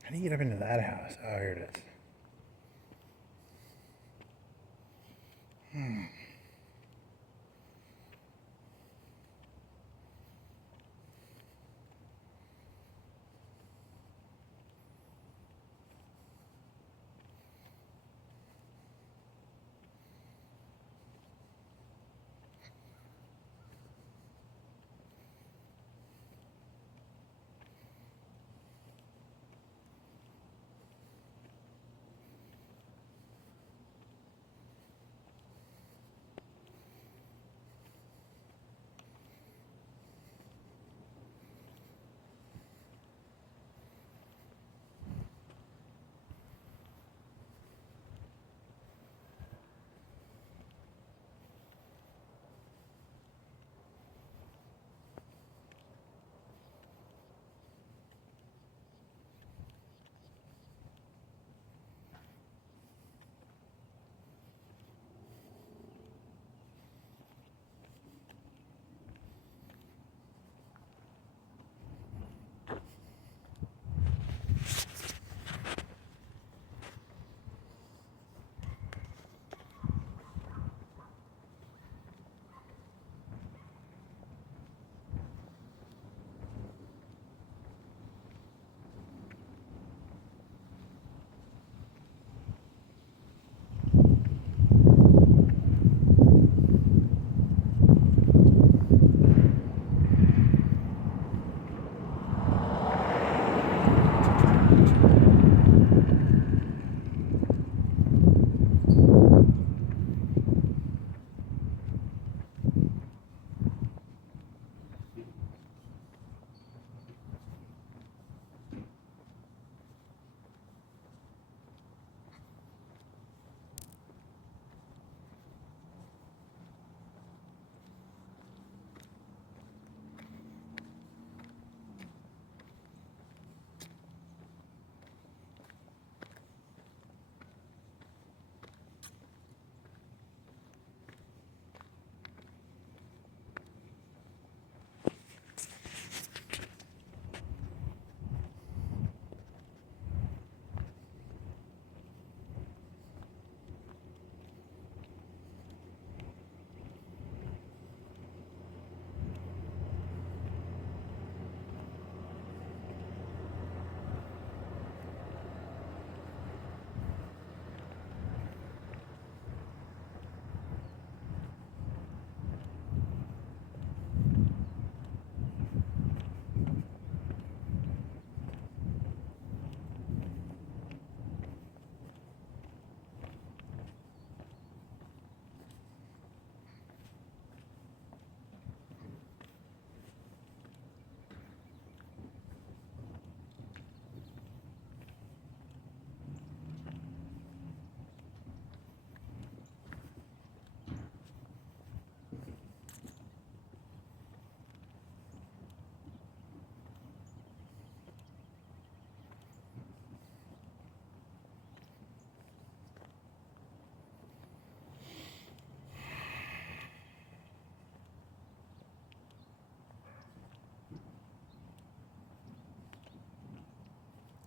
How do you get up into that house? Oh, here it is.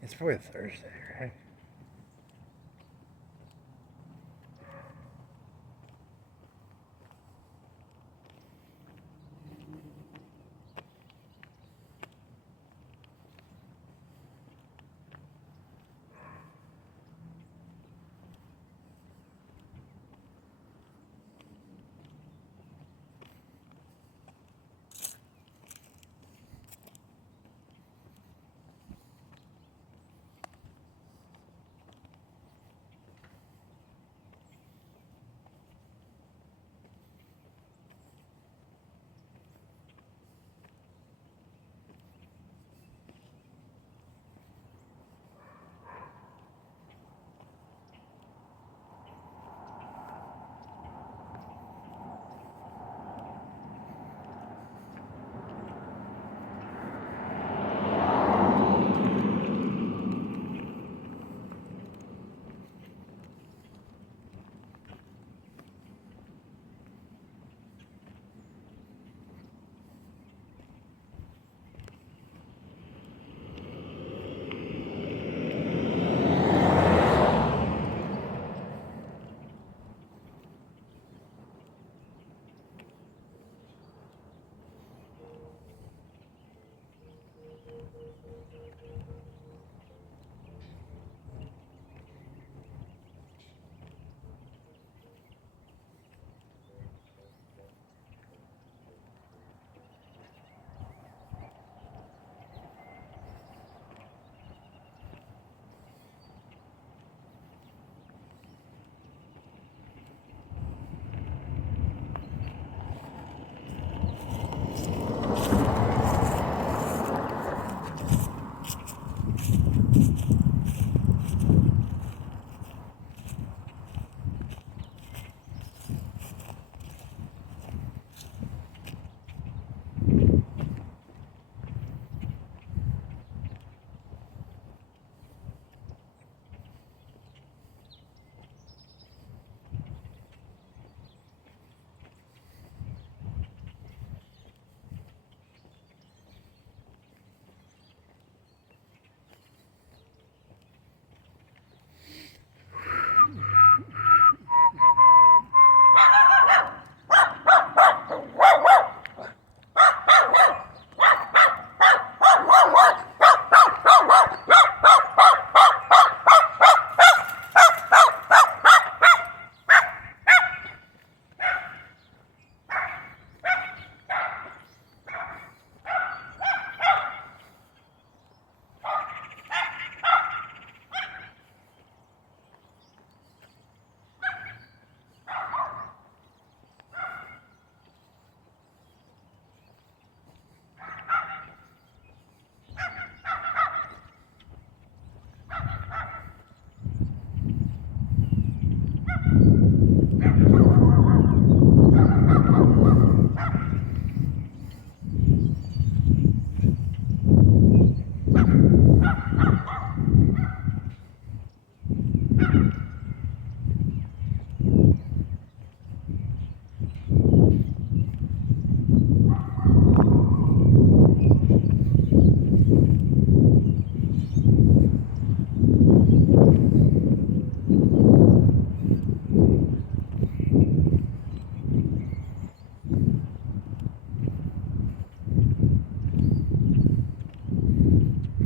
It's probably a Thursday, right?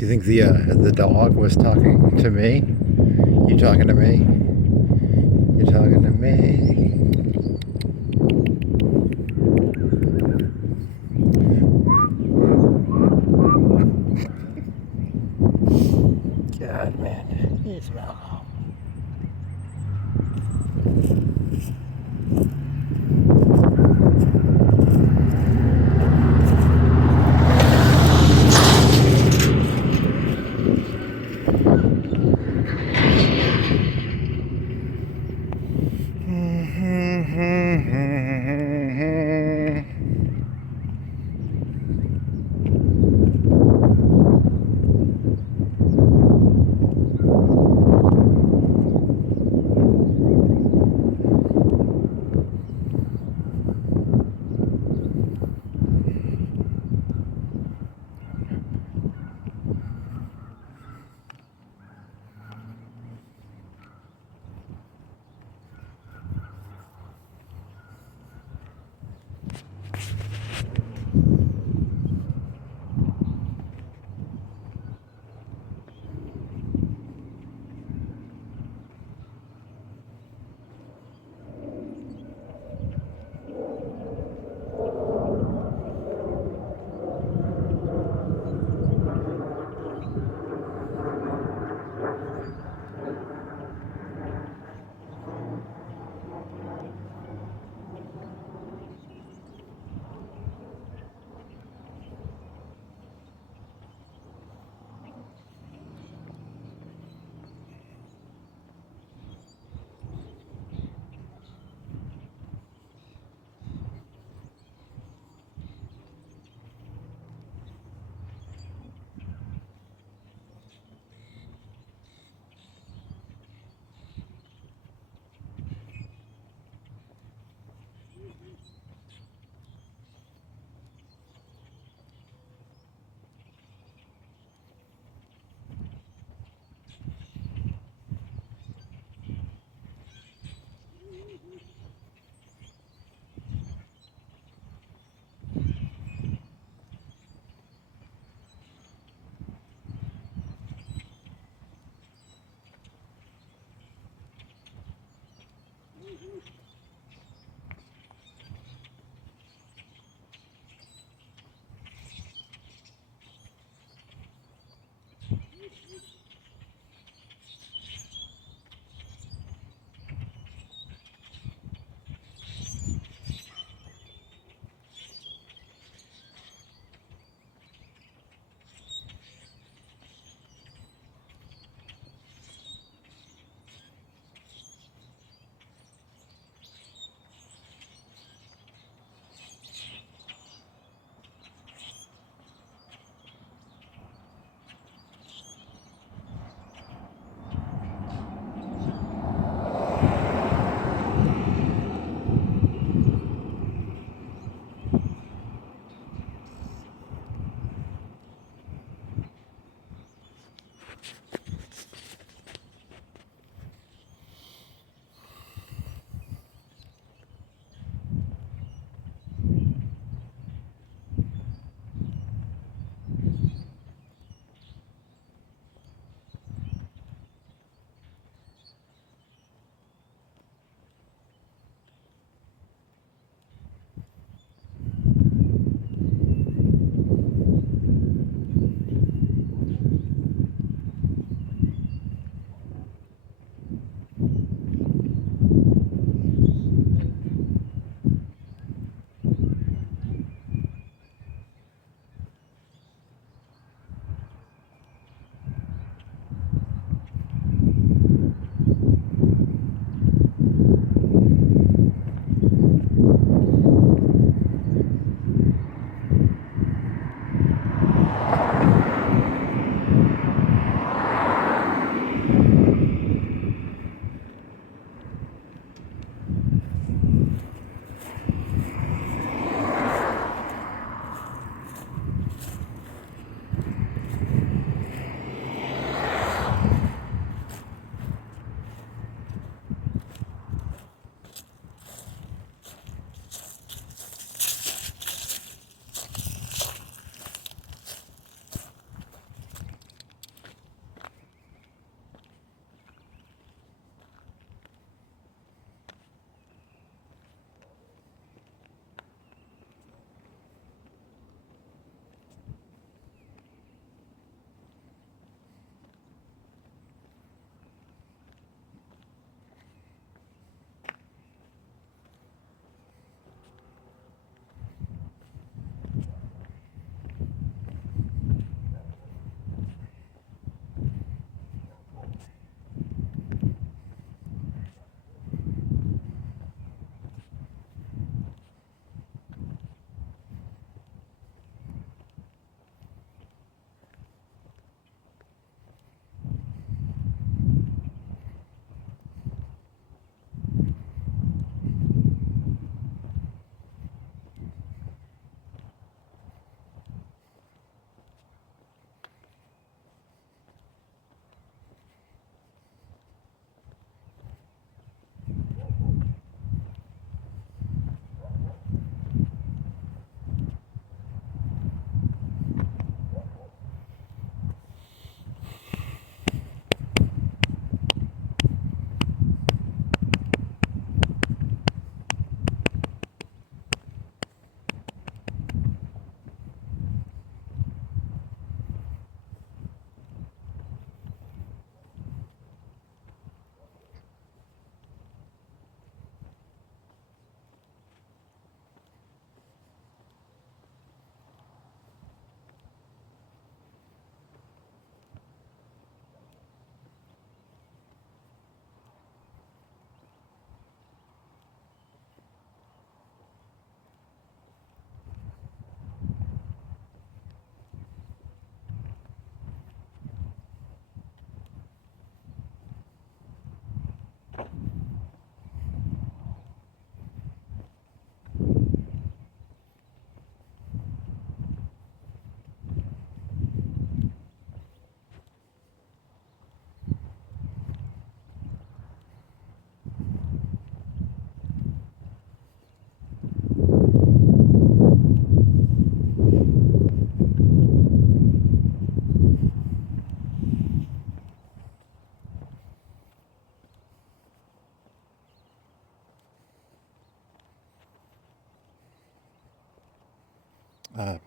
Do you think the dog was talking to me? You talking to me? You talking to me? God, man, need some alcohol.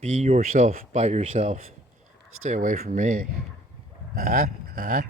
Be yourself by yourself. Stay away from me. Ah, ah.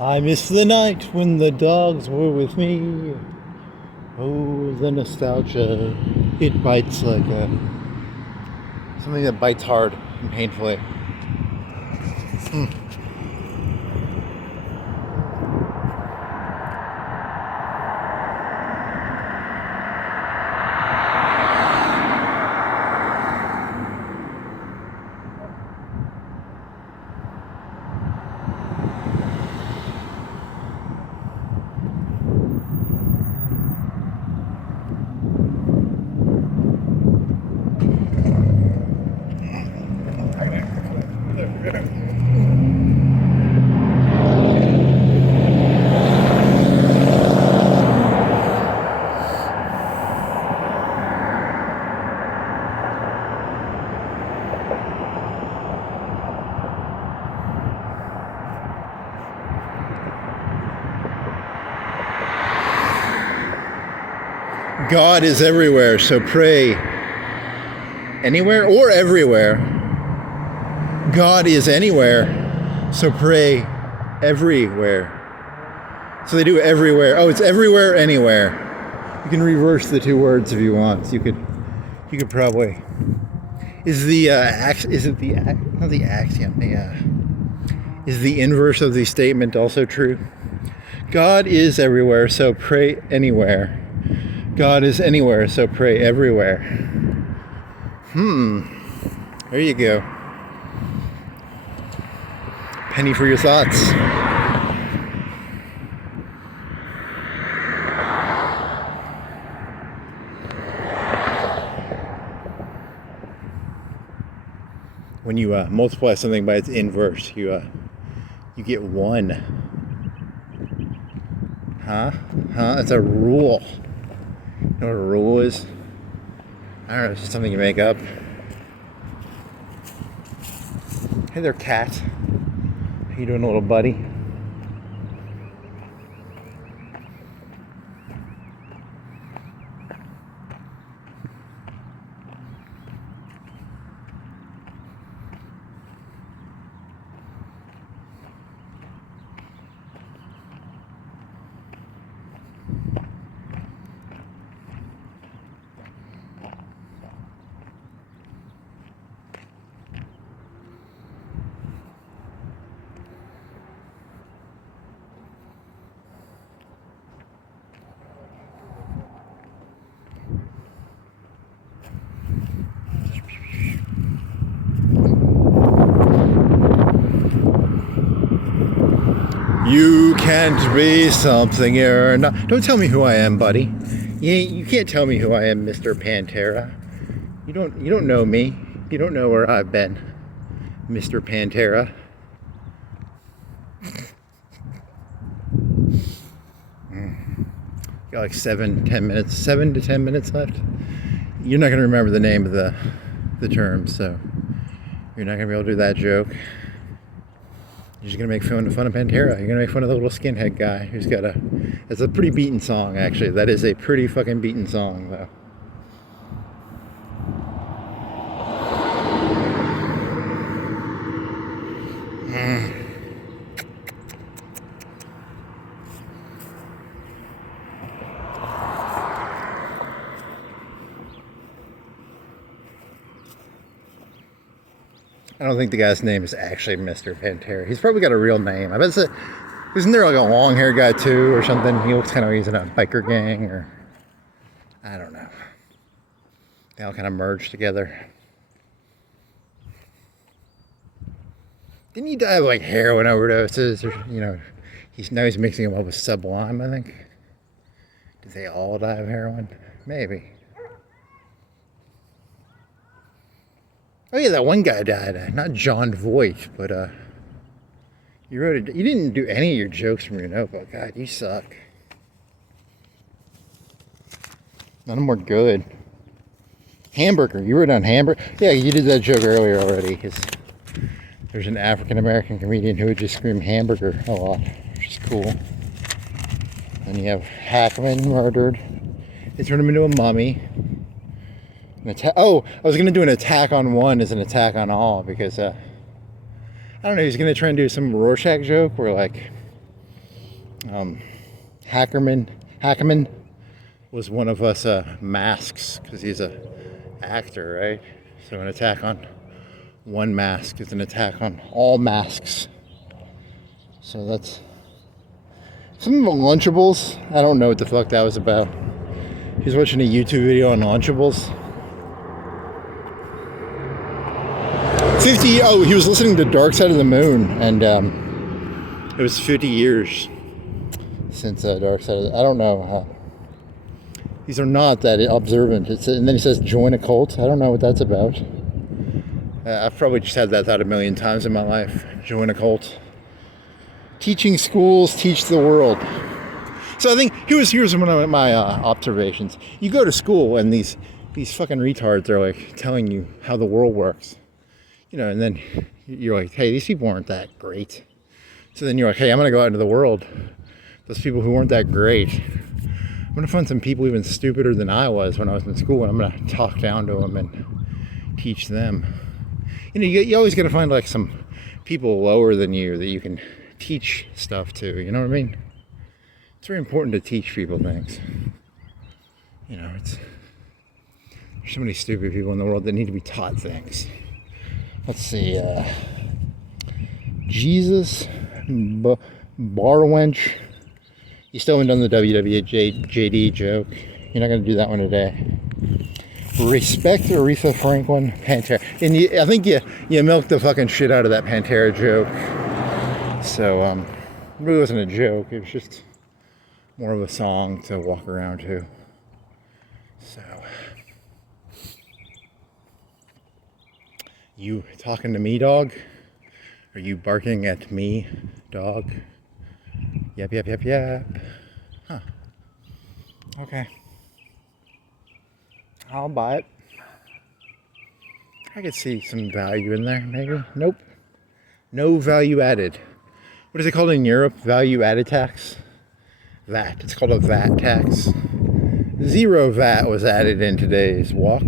I miss the night when the dogs were with me. Oh, the nostalgia. It bites like something that bites hard and painfully. God is everywhere, so pray anywhere or everywhere. God is anywhere, so pray everywhere. So they do everywhere. Oh, it's everywhere, anywhere. You can reverse the two words if you want. You could probably. Is the not the axiom? Is the inverse of the statement also true? God is everywhere, so pray anywhere. God is anywhere, so pray everywhere. There you go. Penny for your thoughts. When you multiply something by its inverse, you get 1. Huh? That's a rule. You know what a rule is? I don't know, it's just something you make up. Hey there, cat. How you doing, little buddy? You can't be something you're not. Don't tell me who I am, buddy. You can't tell me who I am, Mr. Pantera. You don't know me. You don't know where I've been, Mr. Pantera. Got like 7 to 10 minutes left. You're not going to remember the name of the term, so you're not going to be able to do that joke. You're just going to make fun of Pantera. You're going to make fun of the little skinhead guy who's got that's a pretty beaten song, actually. That is a pretty fucking beaten song, though. I don't think the guy's name is actually Mr. Pantera. He's probably got a real name. I bet isn't there like a long-haired guy too or something? He looks kind of, he's in a biker gang or, I don't know. They all kind of merge together. Didn't he die of like heroin overdoses or, now he's mixing them up with Sublime, I think. Did they all die of heroin? Maybe. Oh yeah, that one guy died. Not John Voight, but you didn't do any of your jokes from your notebook. God, you suck. None of them were good. Hamburger. You wrote down hamburger. Yeah, you did that joke earlier already. There's an African American comedian who would just scream hamburger a lot, which is cool. Then you have Hackman murdered. They turned him into a mummy. I was going to do an attack on one as an attack on all because, I don't know, he's going to try and do some Rorschach joke where, like, Hackerman was one of us masks, because he's a actor, right? So an attack on one mask is an attack on all masks. So that's some of the Lunchables. I don't know what the fuck that was about. He's watching a YouTube video on Lunchables. He was listening to Dark Side of the Moon, and it was 50 years since Dark Side of the... I don't know. These are not that observant. And then he says, join a cult. I don't know what that's about. I've probably just had that thought a million times in my life. Join a cult. Teaching schools, teach the world. So I think here's one of my observations. You go to school and these fucking retards are like telling you how the world works. And then you're like, hey, these people aren't that great. So then you're like, hey, I'm going to go out into the world. Those people who weren't that great. I'm going to find some people even stupider than I was when I was in school, and I'm going to talk down to them and teach them. You always got to find like some people lower than you that you can teach stuff to. You know what I mean? It's very important to teach people things. There's so many stupid people in the world that need to be taught things. Let's see, Jesus, bar wench. You still haven't done the WWJD joke. You're not going to do that one today. Respect Aretha Franklin, Pantera. And I think you milked the fucking shit out of that Pantera joke. So, it really wasn't a joke. It was just more of a song to walk around to. So... You talking to me, dog? Are you barking at me, dog? Yep. Huh. Okay. I'll buy it. I could see some value in there, maybe. Nope. No value added. What is it called in Europe? Value added tax? VAT. It's called a VAT tax. 0 VAT was added in today's walk.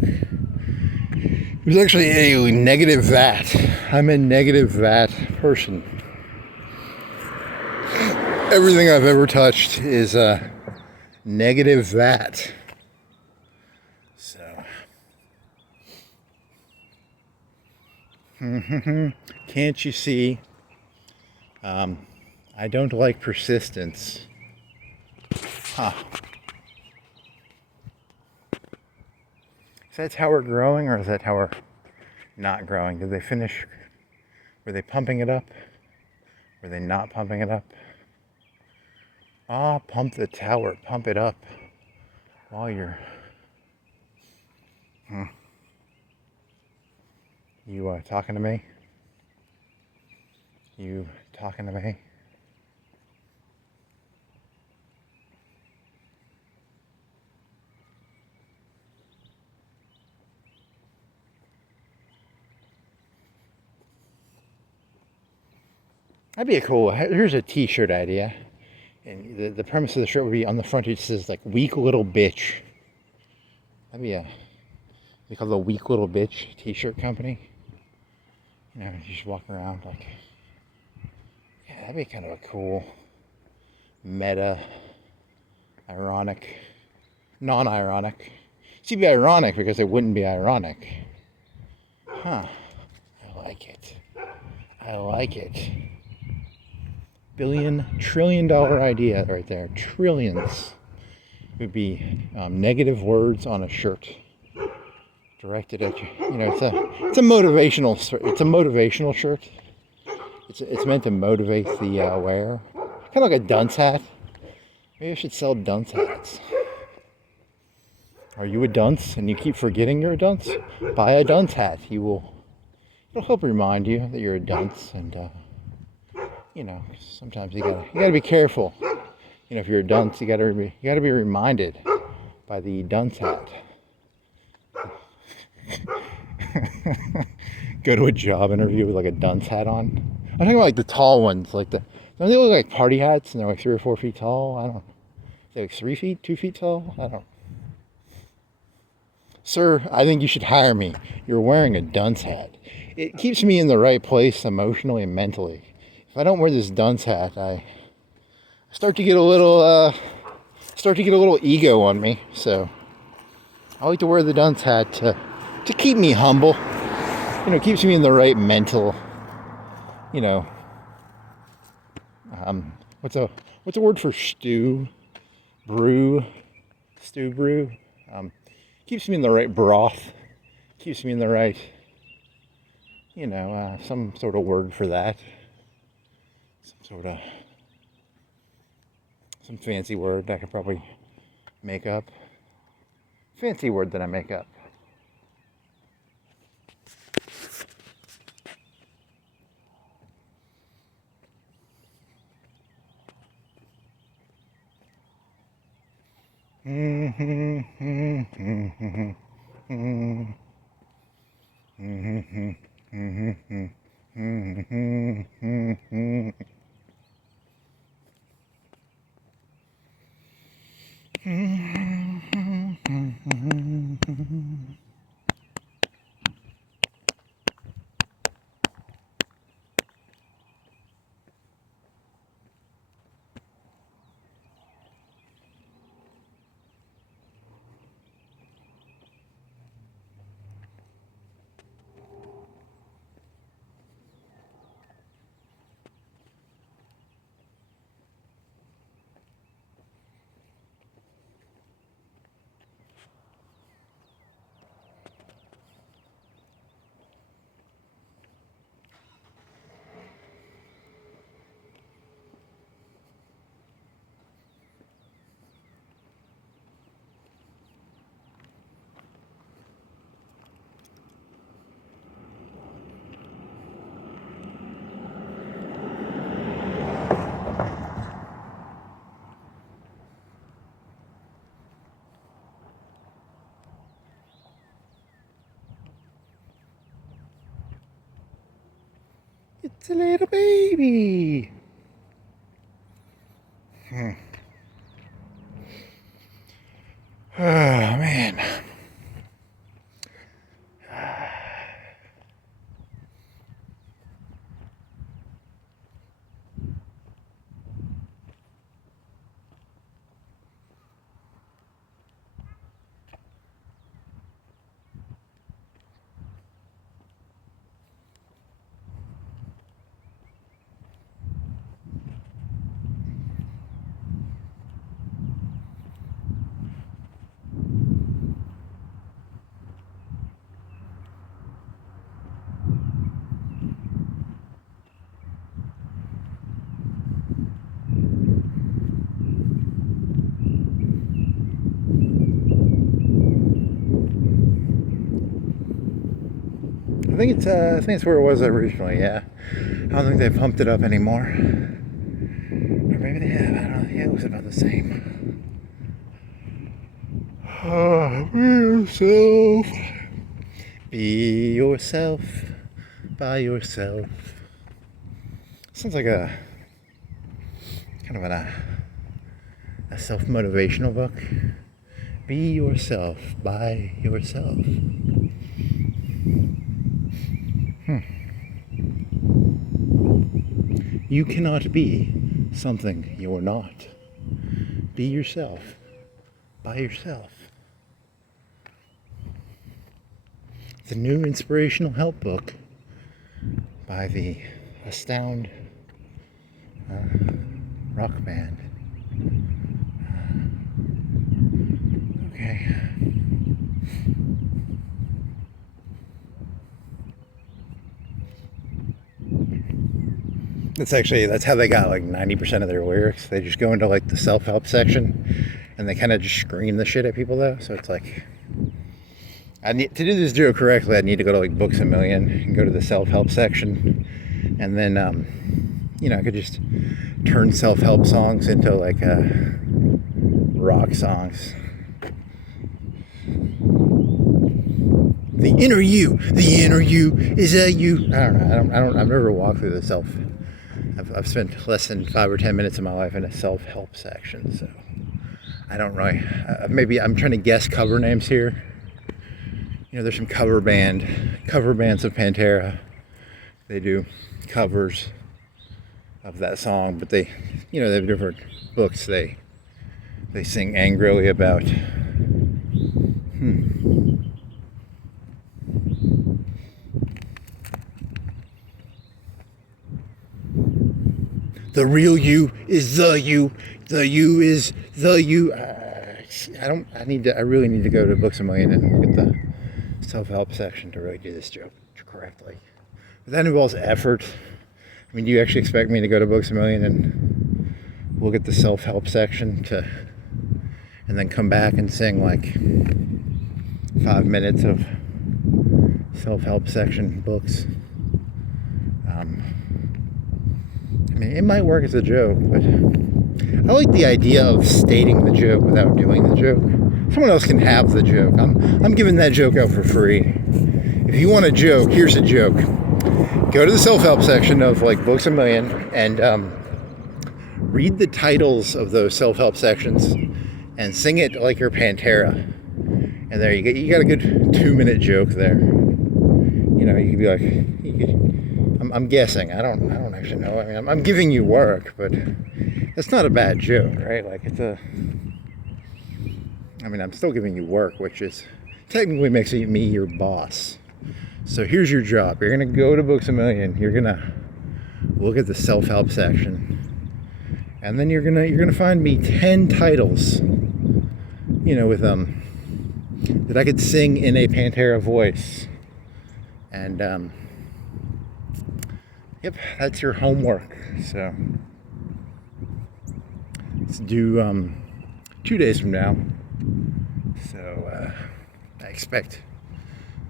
It was actually a negative VAT. I'm a negative VAT person. Everything I've ever touched is negative VAT. So. Can't you see? I don't like persistence. Huh. Is that how we're growing, or is that how we're not growing? Did they finish? Were they pumping it up? Were they not pumping it up? Pump the tower. Pump it up while you're... You talking to me? You talking to me? That'd be a cool... Here's a t-shirt idea. And the premise of the shirt would be on the front it says like weak little bitch. That'd be they call it the weak little bitch t-shirt company. You just walk around like, yeah, that'd be kind of a cool meta, ironic, non-ironic. See, it'd be ironic because it wouldn't be ironic. Huh. I like it. $1-trillion idea right there. Trillions. Would be negative words on a shirt directed at you. It's a motivational shirt. It's meant to motivate the wearer. Kind of like a dunce hat. Maybe I should sell dunce hats. Are you a dunce and you keep forgetting you're a dunce? Buy a dunce hat. It'll help remind you that you're a dunce, and sometimes you gotta be careful. If you're a dunce, you gotta be reminded by the dunce hat. Go to a job interview with like a dunce hat on. I'm talking about like the tall ones, don't they look like party hats and they're like 3 or 4 feet tall? I don't know. They're like 3 feet, 2 feet tall? I don't. Sir, I think you should hire me. You're wearing a dunce hat. It keeps me in the right place emotionally and mentally. If I don't wear this dunce hat, I start to get a little ego on me. So I like to wear the dunce hat to keep me humble. You know, keeps me in the right mental. You know, what's a word for stew brew? Keeps me in the right broth. Keeps me in the right. You know, some sort of word for that. Some fancy word I could probably make up. Fancy word that I make up. It's a little baby. Oh, man. I think it's where it was originally. Yeah, I don't think they've pumped it up anymore, or maybe they have. I don't know. Yeah, it was about the same. Be yourself, by yourself. Sounds like a kind of a self-motivational book. Be yourself, by yourself. You cannot be something you're not. Be yourself, by yourself. It's a new inspirational help book by the Astound rock band. Okay. That's how they got like 90% of their lyrics. They just go into like the self-help section and they kind of just scream the shit at people though. So it's like, to do this drill correctly, I need to go to like Books A Million and go to the self-help section. And then, I could just turn self-help songs into like rock songs. The inner you is a you. I don't know. I've never walked through the I've spent less than 5 or 10 minutes of my life in a self-help section, so I don't really. Maybe I'm trying to guess cover names here. There's some cover bands of Pantera. They do covers of that song, but they have different books they sing angrily about. The real you is the you. The you is the you. I really need to go to Books A Million and look at the self-help section to really do this joke correctly. But that involves effort. I mean, do you actually expect me to go to Books A Million and look at the self-help section and then come back and sing like 5 minutes of self-help section books? I mean, it might work as a joke, but I like the idea of stating the joke without doing the joke. Someone else can have the joke. I'm giving that joke out for free. If you want a joke, here's a joke. Go to the self-help section of like Books A Million and read the titles of those self-help sections and sing it like you're Pantera. And there you got a good 2-minute joke there. You know, you could be like, I'm guessing. I don't actually know. I mean, I'm giving you work, but that's not a bad joke, right? Like I'm still giving you work, which is technically makes me your boss. So here's your job. You're gonna go to Books A Million. You're gonna look at the self-help section, and then you're gonna find me 10 titles, with that I could sing in a Pantera voice, and yep, that's your homework. So let's do 2 days from now. So I expect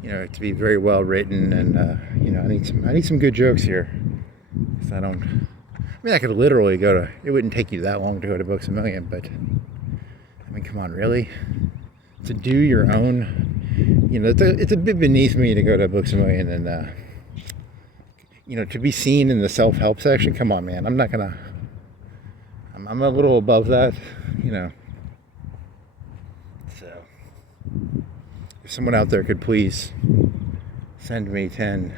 it to be very well written, and I need some good jokes here. Cause I could literally it wouldn't take you that long to go to Books A Million, but I mean, come on, really? To do your own, it's a bit beneath me to go to Books A Million and to be seen in the self-help section. Come on, man. I'm a little above that, So if someone out there could please send me 10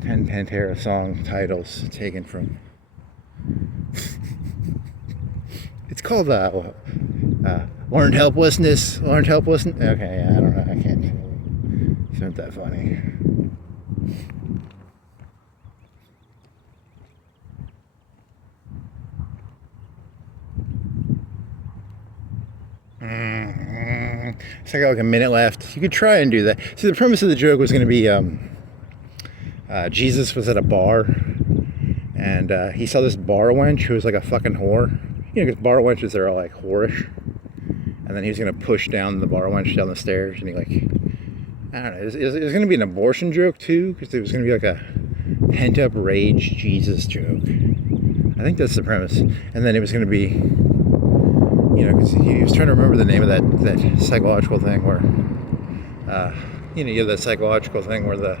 Pantera song titles taken from it's called Learned Helplessness. Okay, I don't know. I can't. It's not that funny. So I got like a minute left. You could try and do that. See, the premise of the joke was going to be Jesus was at a bar, and he saw this bar wench who was like a fucking whore. Because bar wenches are all like whorish. And then he was going to push down the bar wench down the stairs, and he I don't know. It was going to be an abortion joke too, because it was going to be like a pent-up rage Jesus joke. I think that's the premise. And then it was going to be, because he was trying to remember the name of that psychological thing where, you have that psychological thing where the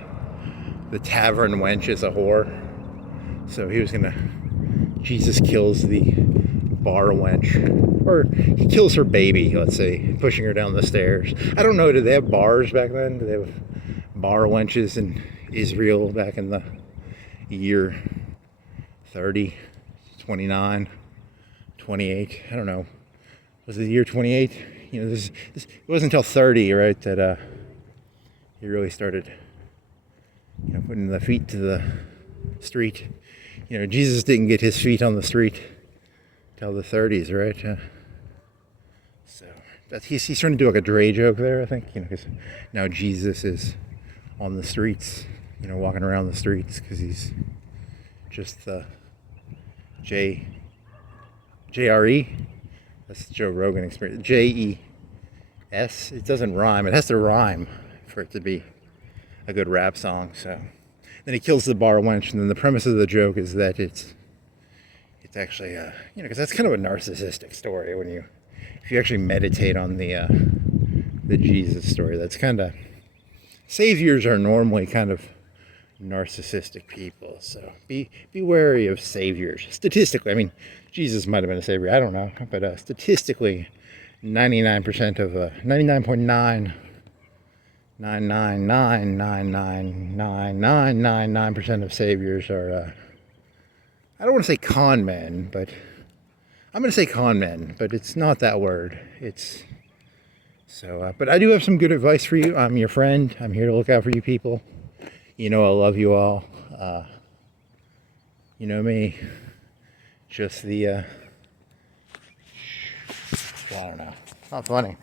tavern wench is a whore. So he was going to, Jesus kills the bar wench, or he kills her baby, let's say, pushing her down the stairs. I don't know, did they have bars back then? Did they have bar wenches in Israel back in the year 30, 29, 28? I don't know. Was it the year 28? It wasn't until 30, right, that he really started, putting the feet to the street. Jesus didn't get his feet on the street till the 30s, right? So he's trying to do like a Dre joke there, I think, because now Jesus is on the streets, walking around the streets, because he's just the JRE. That's the Joe Rogan experience. JES. It doesn't rhyme. It has to rhyme for it to be a good rap song. So then he kills the bar wench, and then the premise of the joke is that it's actually, because that's kind of a narcissistic story if you actually meditate on the Jesus story. That's kind of, saviors are normally kind of narcissistic people. So be wary of saviors. Statistically, I mean, Jesus might have been a savior. I don't know, but statistically, 99.999999999% of saviors are I don't want to say con men, but I'm going to say con men, but it's not that word. It's so, but I do have some good advice for you. I'm your friend. I'm here to look out for you people. You know, I love you all. You know me. Just the, I don't know. Not funny.